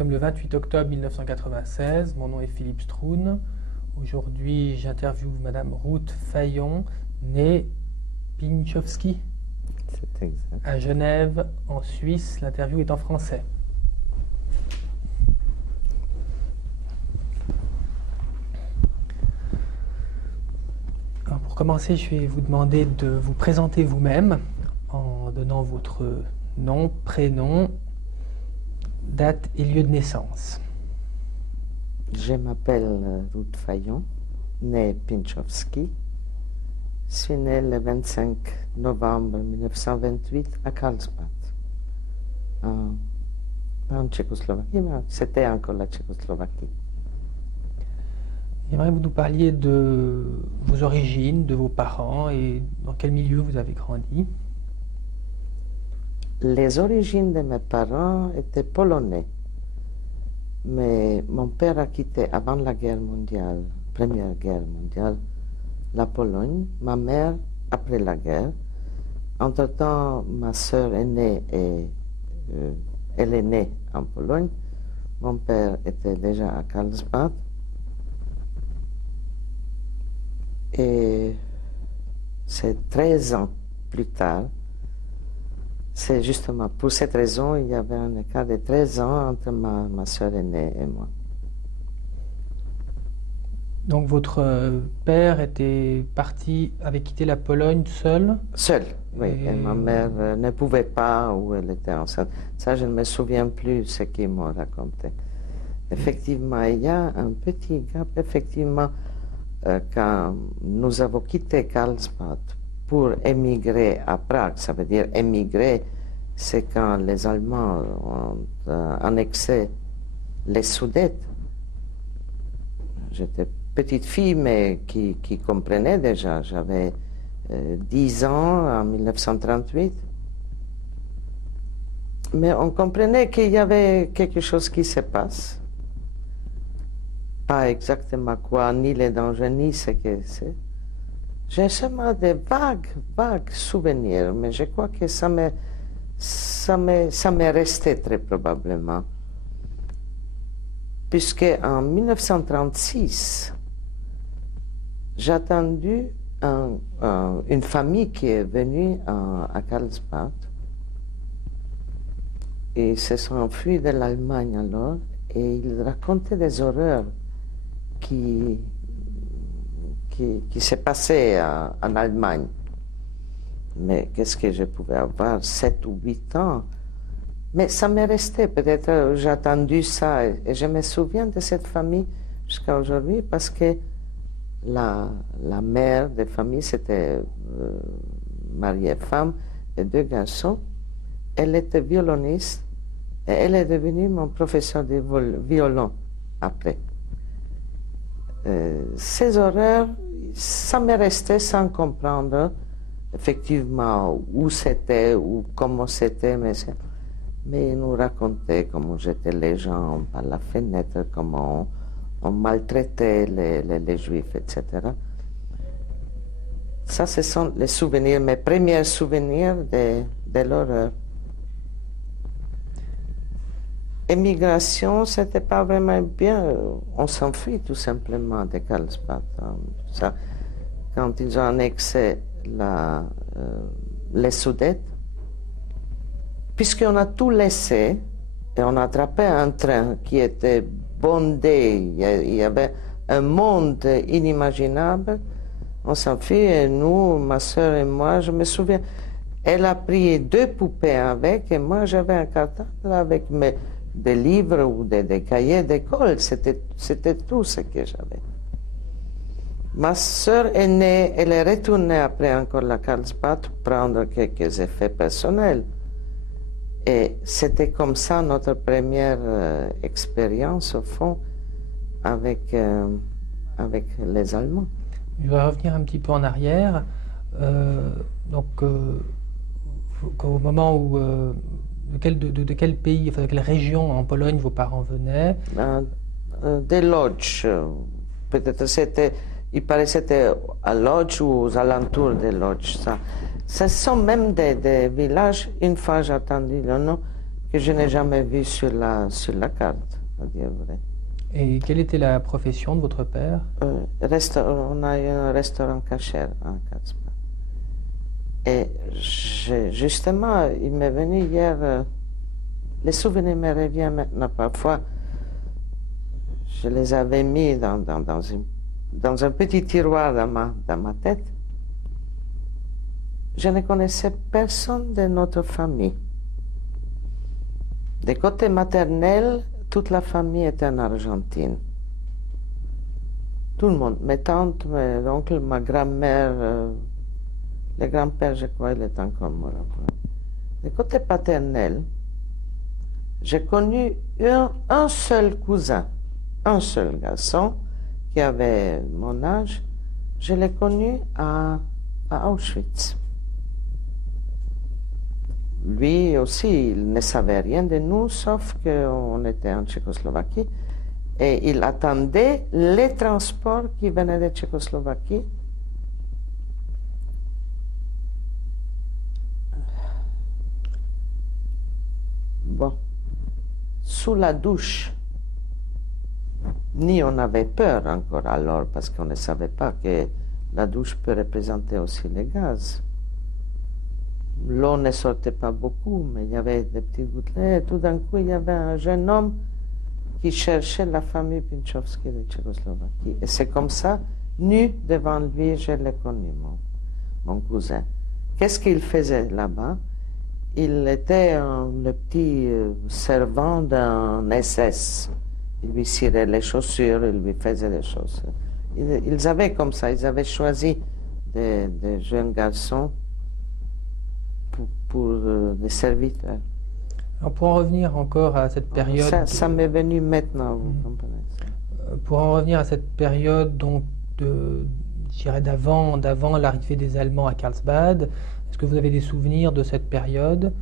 sommes le 28 octobre 1996. Mon nom est Philippe Stroun. Aujourd'hui, j'interviewe Madame Ruth Fayon, née Pinchowski, C'est exact. à Genève, en Suisse. L'interview est en français. Alors, pour commencer, je vais vous demander de vous présenter vous-même en donnant votre nom, prénom, date et lieu de naissance. Je m'appelle Ruth Fayon, née Pinchowski. Je suis née le 25 novembre 1928 à Karlsbad, en Tchécoslovaquie, mais c'était encore la Tchécoslovaquie. J'aimerais que vous nous parliez de vos origines, de vos parents et dans quel milieu vous avez grandi. Les origines de mes parents étaient polonais, mais mon père a quitté avant la guerre mondiale, Première Guerre mondiale, la Pologne, ma mère après la guerre. Entre-temps, ma sœur aînée, elle est née en Pologne. Mon père était déjà à Karlsbad. Et c'est 13 ans plus tard. C'est justement pour cette raison il y avait un écart de 13 ans entre ma sœur aînée et moi. Donc votre père était parti, avait quitté la Pologne seul? Seule, oui. Et ma mère Et ne pouvait pas ou elle était enceinte. Ça, je ne me souviens plus ce qu'ils m'ont raconté. Effectivement, il y a un petit gap. Effectivement, quand nous avons quitté Karlsbad pour émigrer à Prague, ça veut dire émigrer, c'est quand les Allemands ont annexé les Sudètes. J'étais petite fille, mais qui comprenait déjà. J'avais 10 ans en 1938. Mais on comprenait qu'il y avait quelque chose qui se passe. Pas exactement quoi, ni les dangers, ni ce que c'est. J'ai seulement des vagues souvenirs, mais je crois que ça m'est resté très probablement. Puisque en 1936, j'ai attendu une famille qui est venue à Karlsbad. Ils se sont enfuis de l'Allemagne alors, et ils racontaient des horreurs qui se passaient en Allemagne. Mais qu'est-ce que je pouvais avoir, 7 ou 8 ans? Mais ça m'est resté, peut-être j'ai attendu ça, et je me souviens de cette famille jusqu'à aujourd'hui, parce que la mère de famille, c'était mariée femme et 2 garçons. Elle était violoniste, et elle est devenue mon professeur de violon après. Ces horreurs, ça m'est resté sans comprendre effectivement où c'était ou comment c'était, mais ils nous racontaient comment jetaient les gens par la fenêtre, comment on maltraitait les juifs, etc. Ça, ce sont les souvenirs, mes premiers souvenirs de l'horreur. Émigration, c'était pas vraiment bien. On s'enfuit tout simplement de Karlsbad. Ça, quand ils ont annexé les Sudètes, puisqu'on a tout laissé et on a attrapé un train qui était bondé, il y avait un monde inimaginable, on s'enfuit et nous, ma soeur et moi, je me souviens, elle a pris 2 poupées avec et moi j'avais un cartable avec des livres ou des cahiers d'école, c'était tout ce que j'avais. Ma sœur aînée, elle est retournée après encore à Karlsbad prendre quelques effets personnels. Et c'était comme ça notre première expérience, au fond, avec les Allemands. je vais revenir un petit peu en arrière. Au moment où de quel pays, enfin de quelle région en Pologne vos parents venaient? Des Lodz. Peut-être il paraissait que c'était à Lodz ou aux alentours de Lodz. Ce sont même des villages, une fois j'ai entendu le nom, que je n'ai jamais vu sur la carte, à dire vrai. Et quelle était la profession de votre père? On a eu un restaurant cachère à Carlsbad. Et justement, il m'est venu hier, les souvenirs me reviennent maintenant. Parfois, je les avais mis dans un petit tiroir dans ma tête. Je ne connaissais personne de notre famille. De côté maternel, toute la famille était en Argentine. Tout le monde, mes tantes, mes oncles, ma grand-mère, le grand-père, je crois, il est encore mort. De côté paternel, j'ai connu un seul cousin, un seul garçon qui avait mon âge. Je l'ai connu à Auschwitz. Lui aussi, il ne savait rien de nous, sauf qu'on était en Tchécoslovaquie. Et il attendait les transports qui venaient de Tchécoslovaquie. Bon, sous la douche, ni on avait peur encore alors, parce qu'on ne savait pas que la douche peut représenter aussi les gaz. L'eau ne sortait pas beaucoup, mais il y avait des petites gouttelettes. Tout d'un coup, il y avait un jeune homme qui cherchait la famille Pinchovski de Tchécoslovaquie. Et c'est comme ça, nu devant lui, je l'ai connu, mon cousin. Qu'est-ce qu'il faisait là-bas? Il était le petit servant d'un SS. Il lui cirait les chaussures, il lui faisait des choses. Ils avaient comme ça, ils avaient choisi des jeunes garçons pour des serviteurs. Alors pour en revenir encore à cette période... Ça m'est venu maintenant, vous comprenez ça. Pour en revenir à cette période donc je dirais d'avant l'arrivée des Allemands à Carlsbad, est-ce que vous avez des souvenirs de cette période?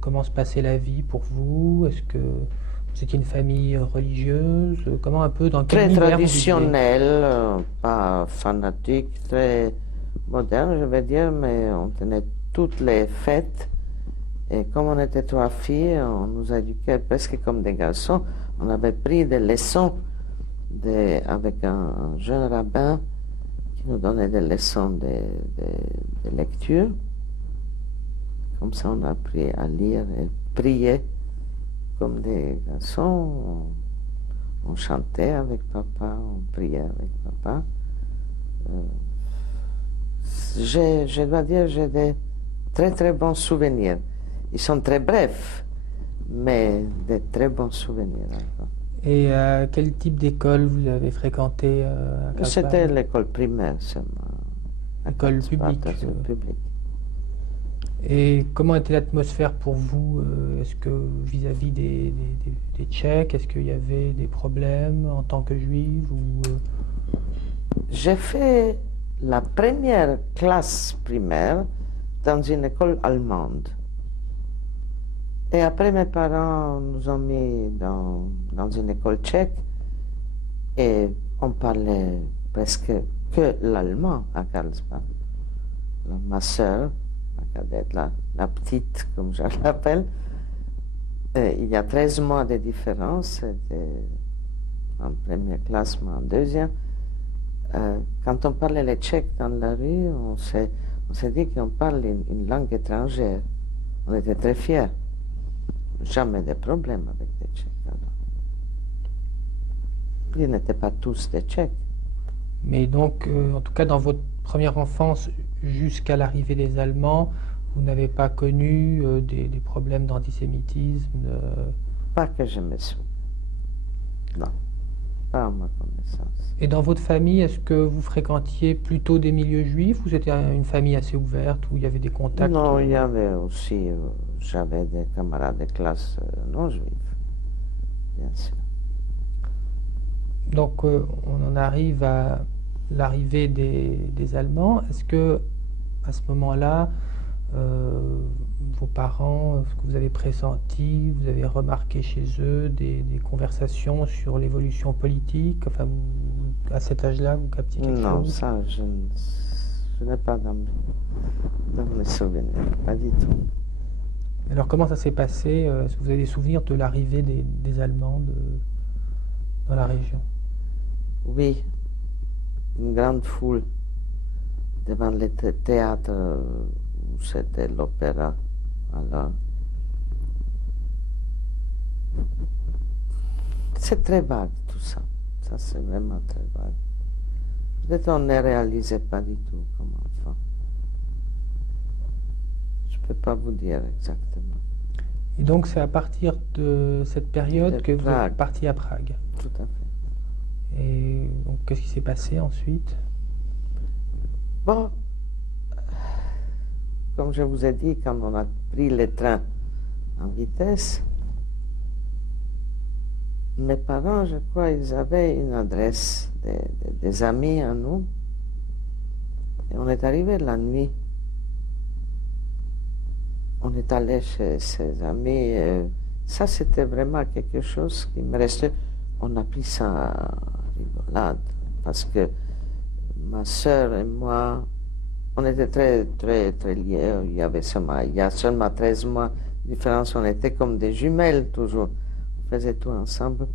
Comment se passait la vie pour vous? Est-ce que vous étiez une famille religieuse? Comment un peu, dans quel Très univers vous traditionnel, pas fanatique, très moderne, je vais dire, mais on tenait toutes les fêtes. Et comme on était 3 filles, on nous éduquait presque comme des garçons. On avait pris des leçons avec un jeune rabbin qui nous donnait des leçons de lecture. Comme ça, on a appris à lire et prier comme des garçons. On chantait avec papa, on priait avec papa. Je dois dire, j'ai des très très bons souvenirs. Ils sont très brefs, mais de très bons souvenirs. Et quel type d'école vous avez fréquenté à Carlsbad? C'était l'école primaire seulement. École publique. Et comment était l'atmosphère pour vous? Est-ce que vis-à-vis des Tchèques, est-ce qu'il y avait des problèmes en tant que juive ou... J'ai fait la première classe primaire dans une école allemande. Et après, mes parents nous ont mis dans une école tchèque et on parlait presque que l'allemand à Carlsbad. Ma soeur, ma cadette, la petite, comme je l'appelle, il y a 13 mois de différence, c'était en première classe, mais en deuxième. Quand on parlait les tchèques dans la rue, on s'est dit qu'on parle une langue étrangère. On était très fiers. Jamais de problème avec les Tchèques. Alors. Ils n'étaient pas tous des Tchèques. Mais donc, en tout cas, dans votre première enfance, jusqu'à l'arrivée des Allemands, vous n'avez pas connu des problèmes d'antisémitisme? Pas que je me souvienne. Non, pas à ma connaissance. Et dans votre famille, est-ce que vous fréquentiez plutôt des milieux juifs ou c'était une famille assez ouverte où il y avait des contacts? Non, il y avait aussi, j'avais des camarades de classe non juifs, bien sûr. Donc on en arrive à l'arrivée des Allemands. Est-ce que à ce moment-là, vos parents, ce que vous avez pressenti, vous avez remarqué chez eux des conversations sur l'évolution politique? Enfin, à cet âge-là, vous captiez quelque chose? Non, ça, je n'ai pas dans mes souvenirs, pas du tout. Alors comment ça s'est passé? Est-ce que vous avez des souvenirs de l'arrivée des Allemands dans la région? Oui, une grande foule devant le théâtre où c'était l'opéra. Alors, c'est très vague tout ça. Ça, c'est vraiment très vague. Peut-être on ne réalisait pas du tout comme enfant. Je ne peux pas vous dire exactement. Et donc c'est à partir de cette période De que vous Prague. êtes parti à Prague. Tout à fait. Et donc qu'est-ce qui s'est passé ensuite? Bon, comme je vous ai dit, quand on a pris le train en vitesse, mes parents, je crois, ils avaient une adresse des amis à nous. Et on est arrivé la nuit. On est allé chez ses amis. Et ça, c'était vraiment quelque chose qui me restait. On a pris ça à rigolade. Parce que ma soeur et moi, on était très, très, très liés. Il y a seulement 13 mois de différence. On était comme des jumelles toujours. On faisait tout ensemble.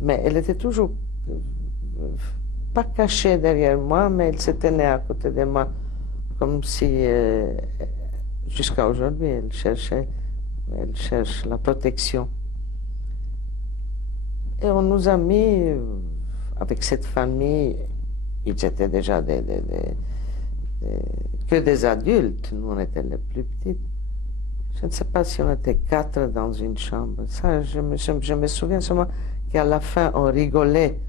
Mais elle était toujours pas cachée derrière moi, mais elle se tenait à côté de moi comme si, jusqu'à aujourd'hui, elle cherche la protection. Et on nous a mis, avec cette famille, ils étaient déjà que des adultes, nous on était les plus petites. Je ne sais pas si on était 4 dans une chambre. Ça, je me souviens seulement qu'à la fin, on rigolait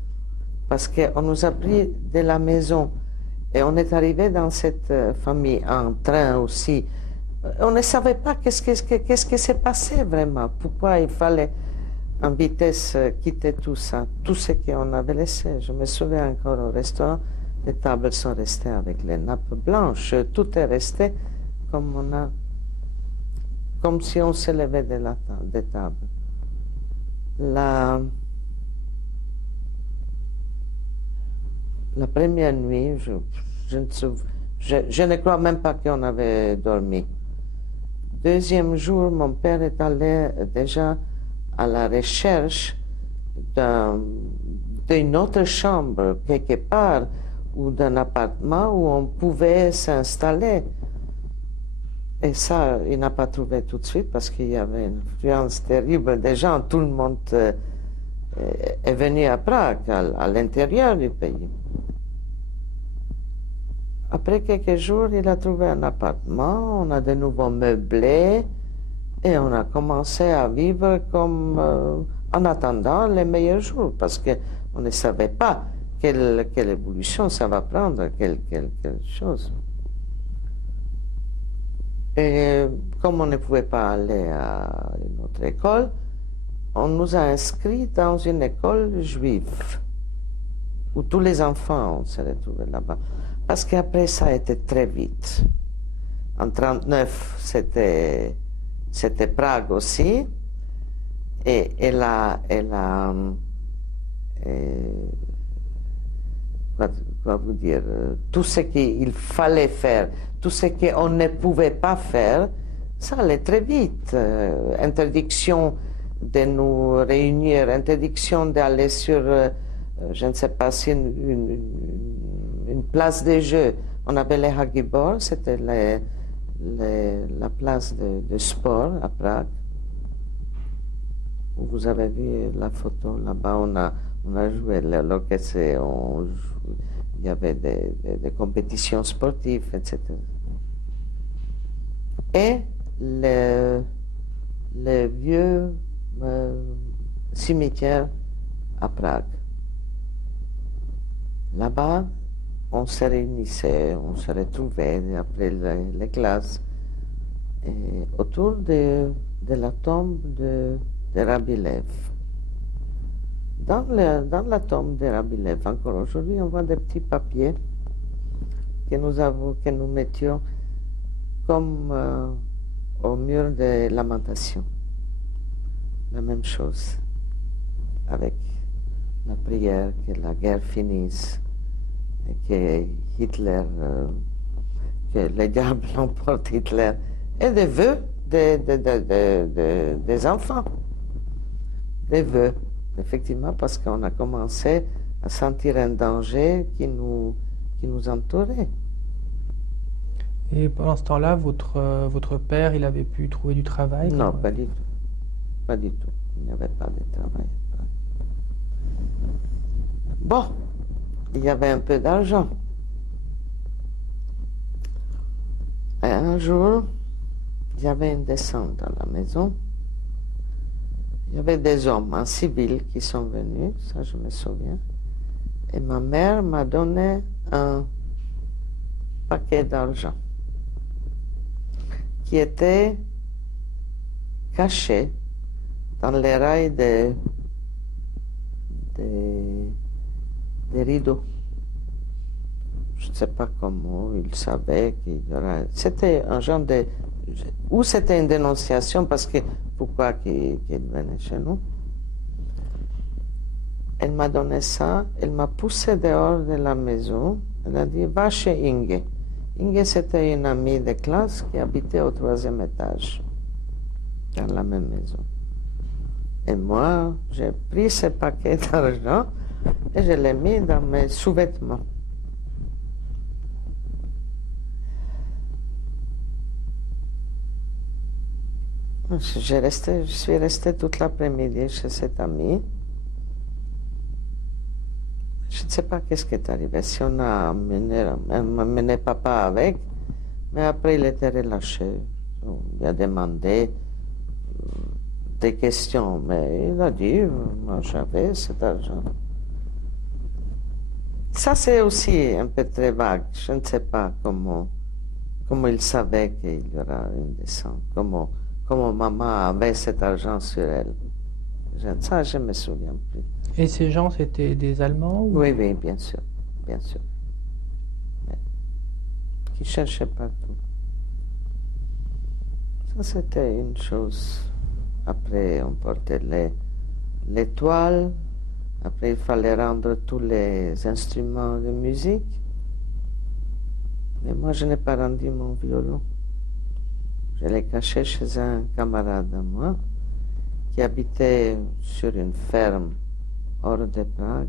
parce qu'on nous a pris de la maison et on est arrivé dans cette famille en train aussi. On ne savait pas qu'est-ce qui s'est passé vraiment, pourquoi il fallait en vitesse quitter tout ça, tout ce qu'on avait laissé. Je me souviens encore au restaurant, les tables sont restées avec les nappes blanches, tout est resté comme si on se levait des tables. La première nuit, je ne crois même pas qu'on avait dormi. Deuxième jour, mon père est allé déjà à la recherche d'une autre chambre, quelque part, ou d'un appartement où on pouvait s'installer. Et ça, il n'a pas trouvé tout de suite parce qu'il y avait une influence terrible des gens. Tout le monde est venu à Prague, à l'intérieur du pays. Après quelques jours, il a trouvé un appartement, on a de nouveau meublé et on a commencé à vivre comme en attendant les meilleurs jours parce qu'on ne savait pas quelle évolution ça va prendre, quelle chose. Et comme on ne pouvait pas aller à une autre école, on nous a inscrits dans une école juive où tous les enfants se retrouvaient là-bas. Parce qu'après, ça a été très vite. En 1939, c'était Prague aussi. Et quoi vous dire, tout ce qu'il fallait faire, tout ce qu'on ne pouvait pas faire, ça allait très vite. Interdiction de nous réunir, interdiction d'aller sur, je ne sais pas si une place de jeu. On avait les Hagibor, c'était la place de sport à Prague. Vous avez vu la photo là-bas, on a joué l'orchestre, il y avait des compétitions sportives, etc. Et le vieux cimetière à Prague. Là-bas, on se réunissait, on se retrouvait après les classes et autour de la tombe de Rabilev. Dans la tombe de Rabilev, encore aujourd'hui, on voit des petits papiers que nous mettions comme au mur de lamentation. La même chose, avec la prière que la guerre finisse et que Hitler, que le diable emporte Hitler, et des vœux des enfants, des vœux, effectivement, parce qu'on a commencé à sentir un danger qui nous entourait. Et pendant ce temps-là, votre père, il avait pu trouver du travail? Non, pas du tout. Pas du tout. Il n'y avait pas de travail. Bon, il y avait un peu d'argent. Et un jour, il y avait une descente dans la maison. Il y avait des hommes en civil qui sont venus, ça je me souviens. Et ma mère m'a donné un paquet d'argent qui était caché dans les rails des rideaux. Je ne sais pas comment, il savait qu'il y aurait... C'était un genre de... Ou c'était une dénonciation parce que... Pourquoi qu'il venait chez nous? Elle m'a donné ça, elle m'a poussé dehors de la maison. Elle a dit, va chez Inge. Inge, c'était une amie de classe qui habitait au 3e étage, dans la même maison. Et moi, j'ai pris ce paquet d'argent et je l'ai mis dans mes sous-vêtements. Je suis resté toute l'après-midi chez cette amie. Je ne sais pas qu'est-ce qui est arrivé, si on a amené papa avec, mais après il était relâché. On lui a demandé des questions, mais il a dit, moi j'avais cet argent. Ça c'est aussi un peu très vague, je ne sais pas comment il savait qu'il y aura une descente, comment maman avait cet argent sur elle. Ça, je ne me souviens plus. Et ces gens, c'était des Allemands ou... Oui, oui, bien sûr, bien sûr. Mais, qui cherchaient partout. Ça, c'était une chose. Après, on portait les toiles. Après, il fallait rendre tous les instruments de musique. Mais moi, je n'ai pas rendu mon violon. Je l'ai caché chez un camarade à moi qui habitait sur une ferme hors de Prague.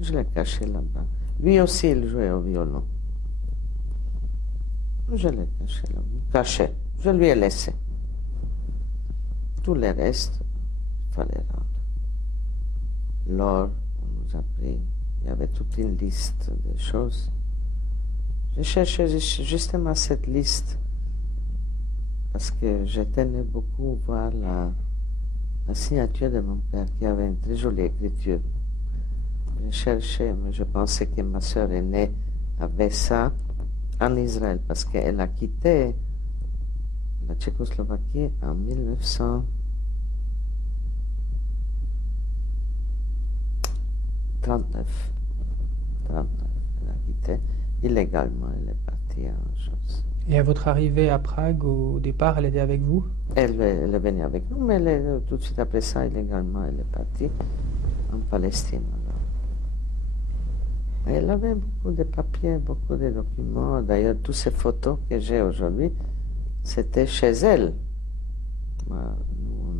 Je l'ai caché là-bas. Lui aussi, il jouait au violon. Je l'ai caché là-bas. Caché. Je lui ai laissé. Tout le reste, il fallait rendre. L'or, on nous a pris. Il y avait toute une liste de choses. Je cherchais justement cette liste parce que je tenais beaucoup à voir la signature de mon père qui avait une très jolie écriture. Je cherchais, mais je pensais que ma sœur aînée avait ça en Israël parce qu'elle a quitté la Tchécoslovaquie en 1939. Elle a quitté illégalement, elle est partie en chose. Et à votre arrivée à Prague, au départ, elle était avec vous? Elle est venue avec nous, mais tout de suite après ça, illégalement, elle est partie en Palestine. Alors. Elle avait beaucoup de papiers, beaucoup de documents. D'ailleurs, toutes ces photos que j'ai aujourd'hui, c'était chez elle. Nous, on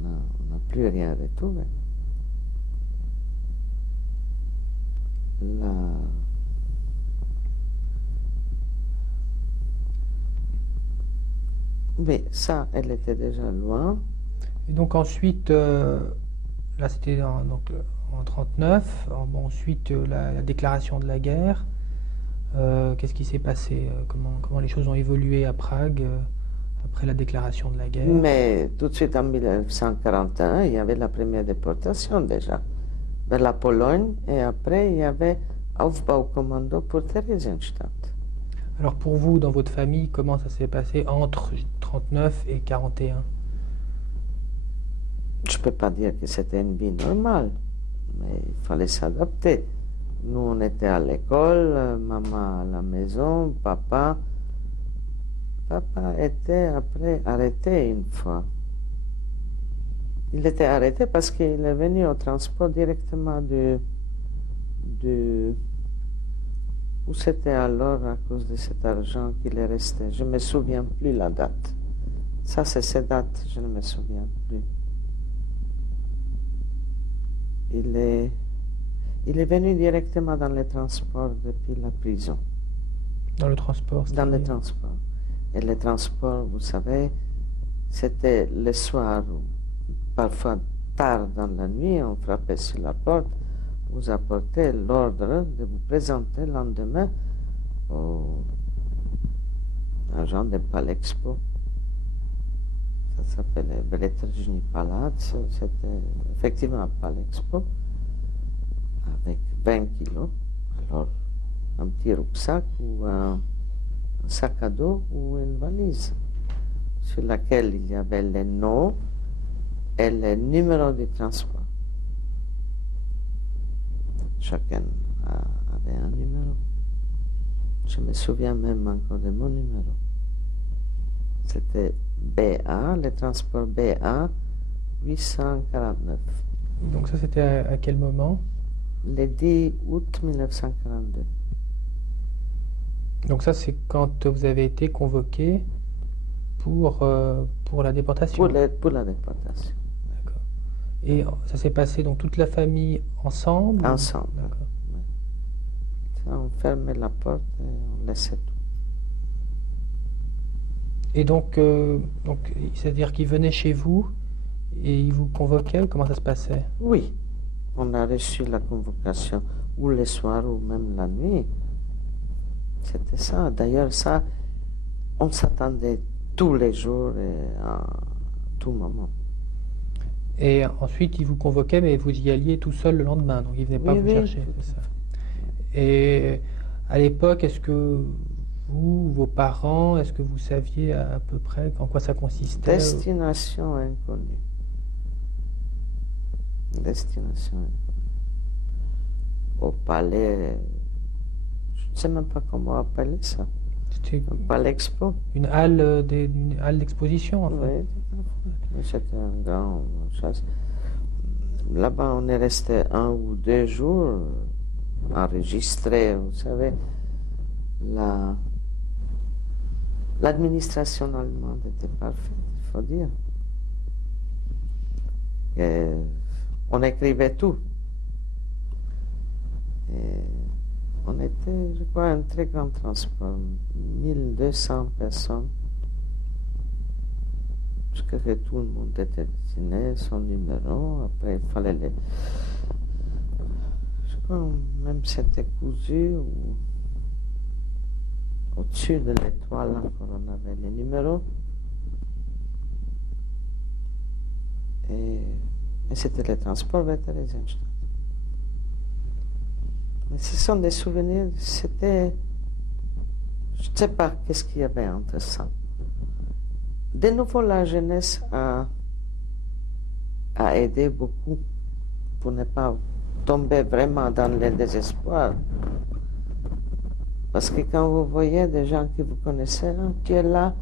n'a plus rien retrouvé. Oui, ça, elle était déjà loin. Et donc ensuite, là c'était en 1939, ensuite la déclaration de la guerre. Qu'est-ce qui s'est passé? Comment les choses ont évolué à Prague après la déclaration de la guerre? Mais tout de suite en 1941, il y avait la première déportation déjà vers la Pologne et après il y avait Aufbaukommando pour Theresienstadt. Alors pour vous, dans votre famille, comment ça s'est passé entre 39 et 41? Je ne peux pas dire que c'était une vie normale, mais il fallait s'adapter. Nous, on était à l'école, maman à la maison, papa. Papa était après arrêté une fois. Il était arrêté parce qu'il est venu au transport directement où c'était alors à cause de cet argent qu'il est resté. Je ne me souviens plus la date. Ça, c'est ces dates, je ne me souviens plus. Il est venu directement dans les transports depuis la prison. Dans le transport? Dans les transports. Et les transports, vous savez, c'était le soir, ou parfois tard dans la nuit, on frappait sur la porte, vous apportez l'ordre de vous présenter le lendemain au agent de Palexpo. Ça s'appelait Veletržní Palác, c'était effectivement Palexpo, avec 20 kilos. Alors, un petit rucksac ou un sac à dos ou une valise sur laquelle il y avait les noms et les numéros du transport. Chacun avait un numéro. Je me souviens même encore de mon numéro. C'était BA, le transport BA 849. Donc ça, c'était à quel moment? Le 10 août 1942. Donc ça, c'est quand vous avez été convoqué pour la déportation? Pour la déportation. D'accord. Et ça s'est passé, donc toute la famille ensemble? Ensemble. D'accord. Oui. Ça, on fermait la porte et on laissait tout. Et donc c'est-à-dire qu'ils venaient chez vous et ils vous convoquaient? Comment ça se passait? Oui, on a reçu la convocation ou le soir ou même la nuit. C'était ça. D'ailleurs, ça, on s'attendait tous les jours et à tout moment. Et ensuite, ils vous convoquaient, mais vous y alliez tout seul le lendemain, donc ils ne venaient pas Oui, vous oui. chercher, c'est ça. Et à l'époque, est-ce que vous, vos parents, est-ce que vous saviez à peu près en quoi ça consistait? Destination inconnue. Destination inconnue. Au palais, je ne sais même pas comment appeler ça. C'était Un palais-expo. une halle d'exposition, en fait. Oui, c'était un grand chasse. Là-bas, on est resté 1 ou 2 jours enregistrés, vous savez. L'administration allemande était parfaite, il faut dire. Et on écrivait tout. Et on était, je crois, un très grand transport, 1200 personnes. Parce que tout le monde était dessiné, son numéro. Après, il fallait les... Je crois même c'était cousu ou... Au-dessus de l'étoile, encore, on avait les numéros. Et c'était le transport vers Theresienstadt. Mais ce sont des souvenirs, c'était... Je ne sais pas qu'est-ce qu'il y avait entre ça. De nouveau, la jeunesse a aidé beaucoup pour ne pas tomber vraiment dans le désespoir. Parce que quand vous voyez des gens que vous connaissez, qui est là,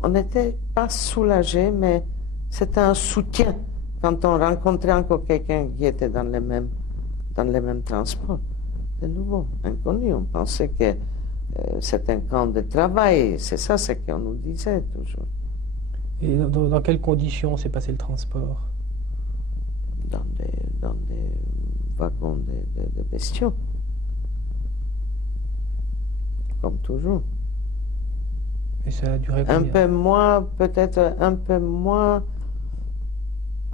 on n'était pas soulagés, mais c'était un soutien quand on rencontrait encore quelqu'un qui était dans les mêmes transports. De nouveau, inconnu, on pensait que c'est un camp de travail, c'est ça ce qu'on nous disait toujours. Et dans quelles conditions s'est passé le transport? Dans des wagons de bestiaux. Comme toujours. Et ça a duré combien? Un peu moins, peut-être un peu moins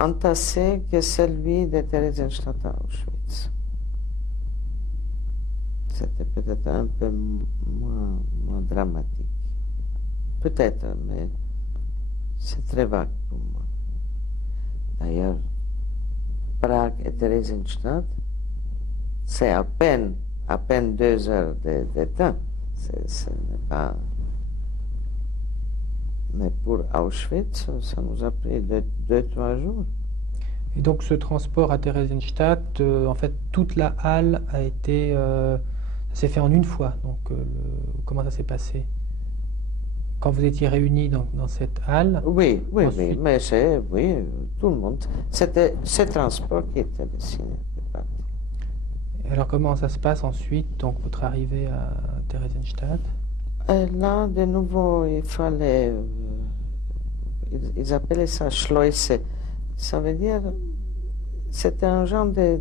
entassé que celui de Theresienstadt à Auschwitz. C'était peut-être un peu moins dramatique. Peut-être, mais c'est très vague pour moi. D'ailleurs, Prague et Theresienstadt, c'est à peine 2 heures de temps. Ce n'est pas... Mais pour Auschwitz, ça nous a pris 2-3 jours. Et donc ce transport à Theresienstadt, en fait, toute la halle a été... ça s'est fait en une fois. Donc comment ça s'est passé? Quand vous étiez réunis dans cette halle? Oui, ensuite... mais oui, tout le monde. C'était ce transport qui était dessiné. Alors comment ça se passe ensuite, donc votre arrivée à Theresienstadt? Là, de nouveau, il fallait ils appelaient ça Schleuse. Ça veut dire, c'était un genre de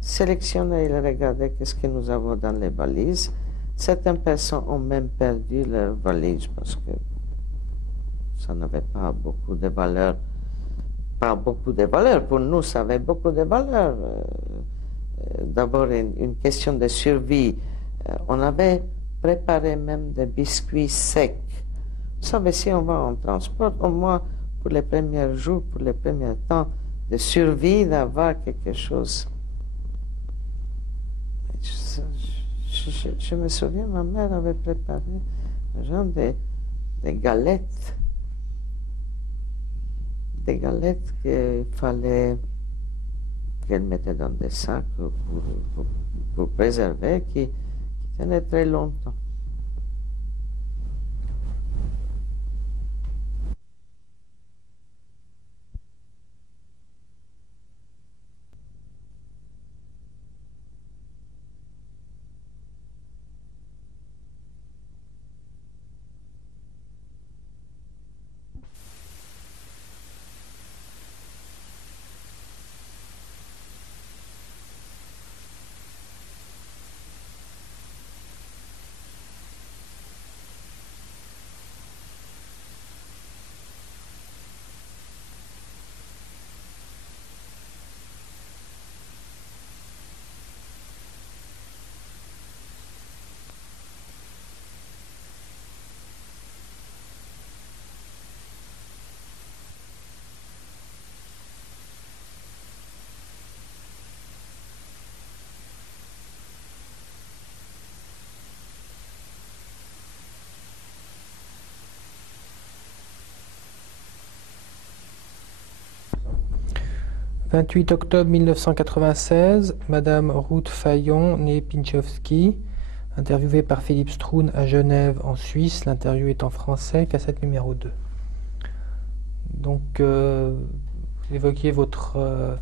sélectionner et regarder qu'est-ce que nous avons dans les valises. Certaines personnes ont même perdu leurs valises parce que ça n'avait pas beaucoup de valeur. Pas beaucoup de valeur. Pour nous, ça avait beaucoup de valeur. D'abord, une question de survie. On avait préparé même des biscuits secs. Vous savez, si on va en transport, au moins pour les premiers jours, pour les premiers temps de survie, d'avoir quelque chose. Je me souviens, ma mère avait préparé un genre de galettes. Des galettes qu'il fallait qu'elle mettait dans des sacs pour préserver, qui tenaient très longtemps. « 28 octobre 1996, Madame Ruth Fayon, née Pinchowski, interviewée par Philippe Stroun à Genève, en Suisse. L'interview est en français, cassette numéro 2. » Donc, vous évoquiez votre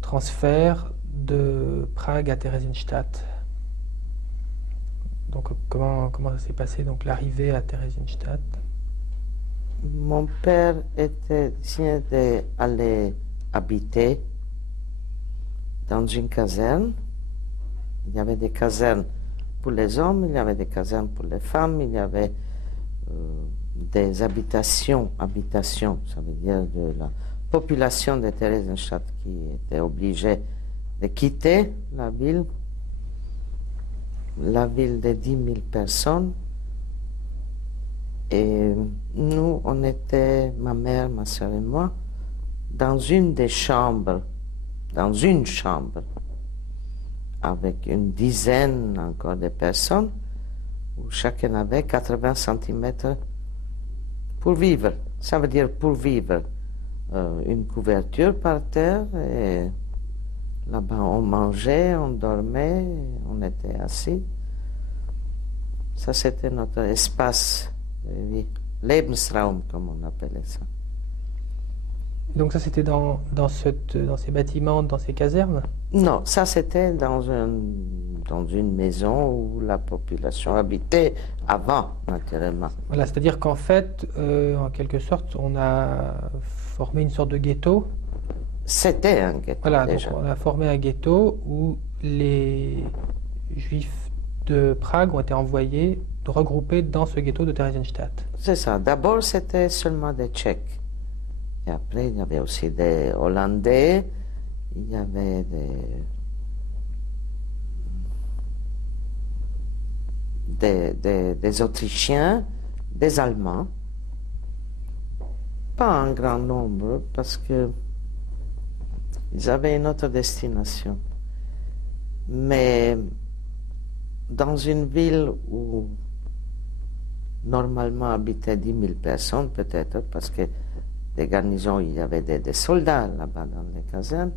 transfert de Prague à Theresienstadt. Donc, comment ça s'est passé, donc l'arrivée à Theresienstadt? Mon père était décidé d'aller habiter dans une caserne. Il y avait des casernes pour les hommes, il y avait des casernes pour les femmes, il y avait des habitations, ça veut dire de la population de Theresienstadt qui était obligée de quitter la ville de 10 000 personnes. Et nous, on était, ma mère, ma soeur et moi, dans une des chambres, avec une dizaine encore de personnes, où chacun avait 80 cm pour vivre. Ça veut dire pour vivre. Une couverture par terre, et là-bas on mangeait, on dormait, on était assis. Ça, c'était notre espace de vie. Lebensraum, comme on appelait ça. Donc ça, c'était dans ces bâtiments, dans ces casernes? Non, ça c'était dans une maison où la population habitait avant, naturellement. Voilà, c'est-à-dire qu'en fait, en quelque sorte, on a formé une sorte de ghetto. C'était un ghetto. Voilà, déjà. Donc on a formé un ghetto où les Juifs de Prague ont été envoyés, regroupés dans ce ghetto de Theresienstadt. C'est ça. D'abord, c'était seulement des Tchèques. Et après, il y avait aussi des Hollandais, il y avait des Autrichiens, des Allemands. Pas un grand nombre, parce que ils avaient une autre destination. Mais dans une ville où normalement habitaient 10 000 personnes, peut-être, parce que des garnisons, il y avait des soldats là-bas dans les casernes,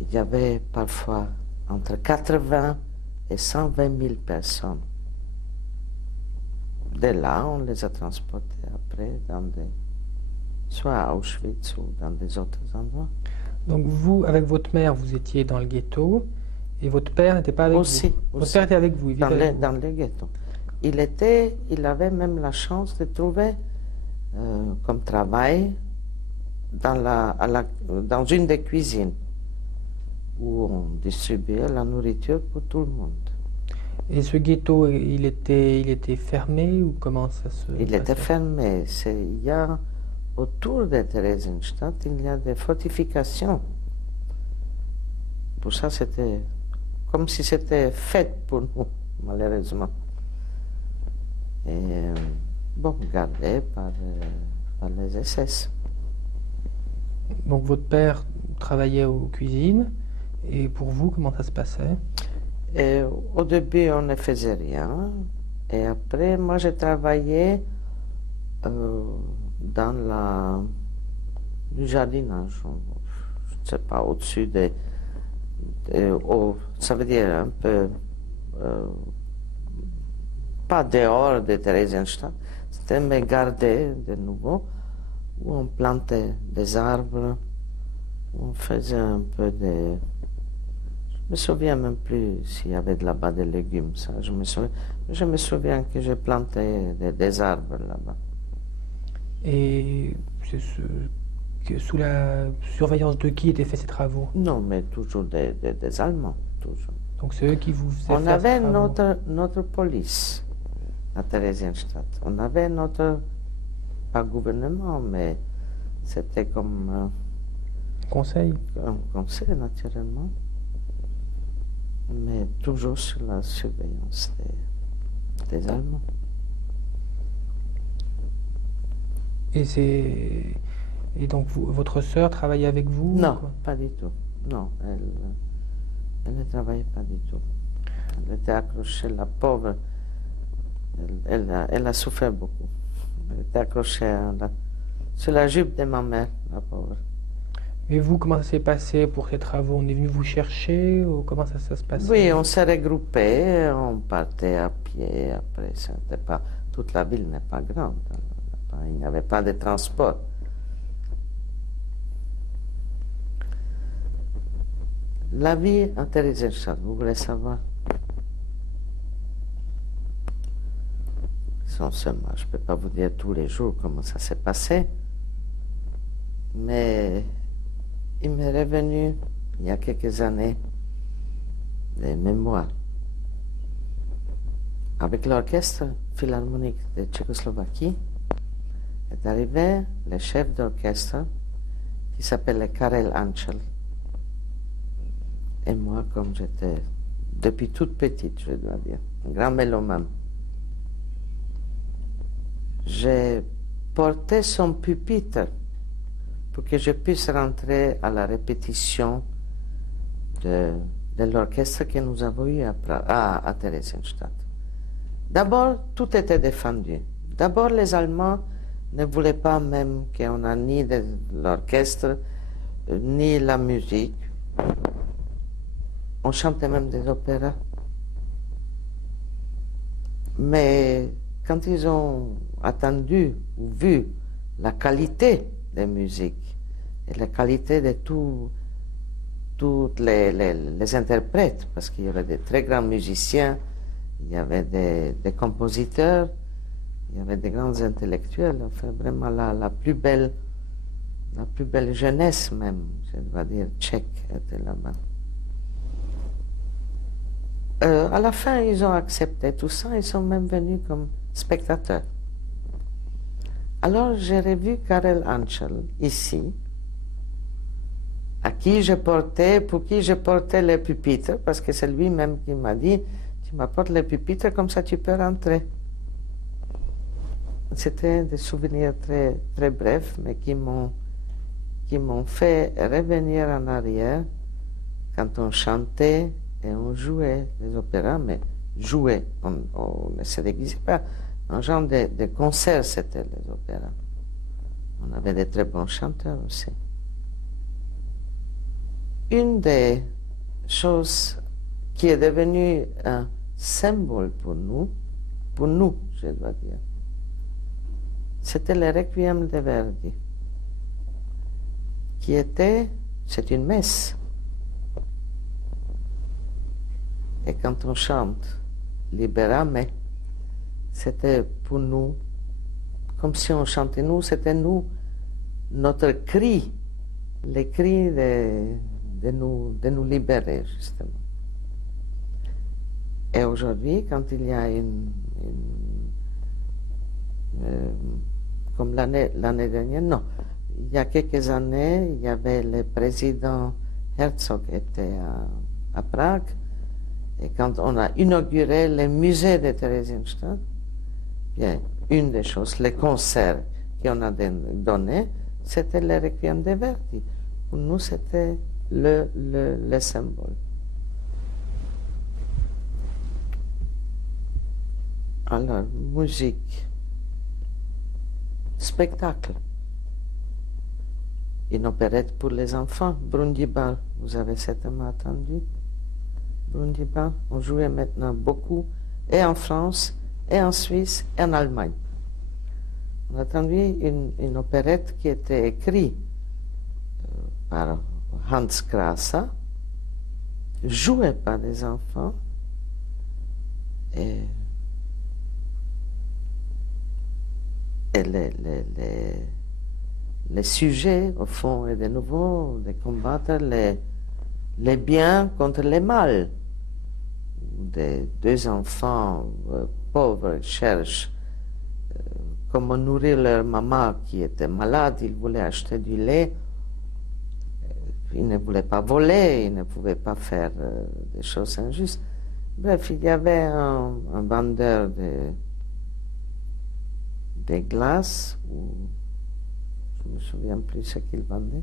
il y avait parfois entre 80 et 120 000 personnes. De là, on les a transportés après soit à Auschwitz ou dans des autres endroits. Donc vous, avec votre mère, vous étiez dans le ghetto, et votre père n'était pas avec vous? Votre père était avec vous, il vivait avec vous. Dans les ghettos. Il avait même la chance de trouver comme travail dans une des cuisines où on distribuait la nourriture pour tout le monde. Et ce ghetto, il était fermé ou comment ça se Il était passait? fermé. Il y a, autour de Theresienstadt, il y a des fortifications. Pour ça, c'était comme si c'était fait pour nous, malheureusement. Et bon, gardé par les SS. Donc votre père travaillait aux cuisines, et pour vous, comment ça se passait? Et au début, on ne faisait rien. Et après, moi, j'ai travaillé dans du jardinage. Je ne sais pas, au-dessus ça veut dire un peu, pas dehors de Theresienstadt, c'était me garder de nouveau, où on plantait des arbres, où on faisait un peu de... Je me souviens même plus s'il y avait là-bas des légumes, ça. Je me souviens que j'ai planté des arbres là-bas. Et sous la surveillance de qui étaient faits ces travaux? Non, mais toujours des Allemands, toujours. Donc c'est eux qui vous faisaient On faire ces avait travaux. notre police à Theresienstadt. On avait notre, pas gouvernement, mais c'était comme Conseil? un conseil, naturellement. Mais toujours sous la surveillance des Allemands. Et donc votre sœur travaillait avec vous? Non, Quoi? pas du tout. Non, elle ne travaillait pas du tout. Elle était accrochée, la pauvre. Elle a souffert beaucoup. Elle était accrochée sur la jupe de ma mère, la pauvre. Mais vous, comment ça s'est passé pour ces travaux? On est venu vous chercher ou comment ça se passait? Oui, on s'est regroupés, on partait à pied. Après, toute la ville n'est pas grande. Il n'y avait pas de transport. La vie à Theresienstadt, vous voulez savoir? Seulement, je ne peux pas vous dire tous les jours comment ça s'est passé, mais il m'est revenu, il y a quelques années, des mémoires. Avec l'orchestre philharmonique de Tchécoslovaquie est arrivé le chef d'orchestre qui s'appelait Karel Ančel. Et moi, comme j'étais depuis toute petite, je dois dire, un grand mélomane, j'ai porté son pupitre pour que je puisse rentrer à la répétition de l'orchestre que nous avons eu à Theresienstadt. D'abord, tout était défendu. D'abord, les Allemands ne voulaient pas même qu'on ait ni de l'orchestre, ni la musique. On chantait même des opéras. Mais quand ils ont attendu ou vu la qualité des musiques et la qualité de tous les interprètes, parce qu'il y avait de très grands musiciens, il y avait des compositeurs, il y avait des grands intellectuels, enfin vraiment la plus belle jeunesse même, je dois dire, tchèque était là-bas. À la fin, ils ont accepté tout ça, ils sont même venus comme spectateurs. Alors, j'ai revu Karel Ančel ici, pour qui je portais les pupitres, parce que c'est lui-même qui m'a dit, tu m'apportes les pupitres, comme ça tu peux rentrer. C'était des souvenirs très, très brefs, mais qui m'ont fait revenir en arrière quand on chantait et on jouait les opéras, mais jouer, on ne se déguisait pas. Un genre de concert, c'était les opéras. On avait de très bons chanteurs aussi. Une des choses qui est devenue un symbole pour nous, je dois dire, c'était le Requiem de Verdi, c'est une messe. Et quand on chante Liberame, c'était pour nous comme si on chantait. Nous, c'était nous, notre cri, les cris de nous libérer, justement. Et aujourd'hui, quand il y a comme l'année dernière, non, il y a quelques années, il y avait le président Herzog était à Prague, et quand on a inauguré le musée de Theresienstadt, bien, une des choses, les concerts qu'on a donnés, c'était le Requiem de Verdi. Pour nous, c'était le symbole. Alors, musique, spectacle, une opérette pour les enfants, Brundibal, vous avez certainement entendu. Brundibal, on jouait maintenant beaucoup, et en France, et en Suisse, et en Allemagne. On a entendu une opérette qui était écrite par Hans Krasa, jouée par des enfants, et les sujets, au fond, est de nouveau de combattre les biens contre les mal. Des deux enfants pauvres cherchent comment nourrir leur maman qui était malade, ils voulaient acheter du lait, ils ne voulaient pas voler, ils ne pouvaient pas faire des choses injustes. Bref, il y avait un vendeur de glaces, ou je ne me souviens plus ce qu'il vendait.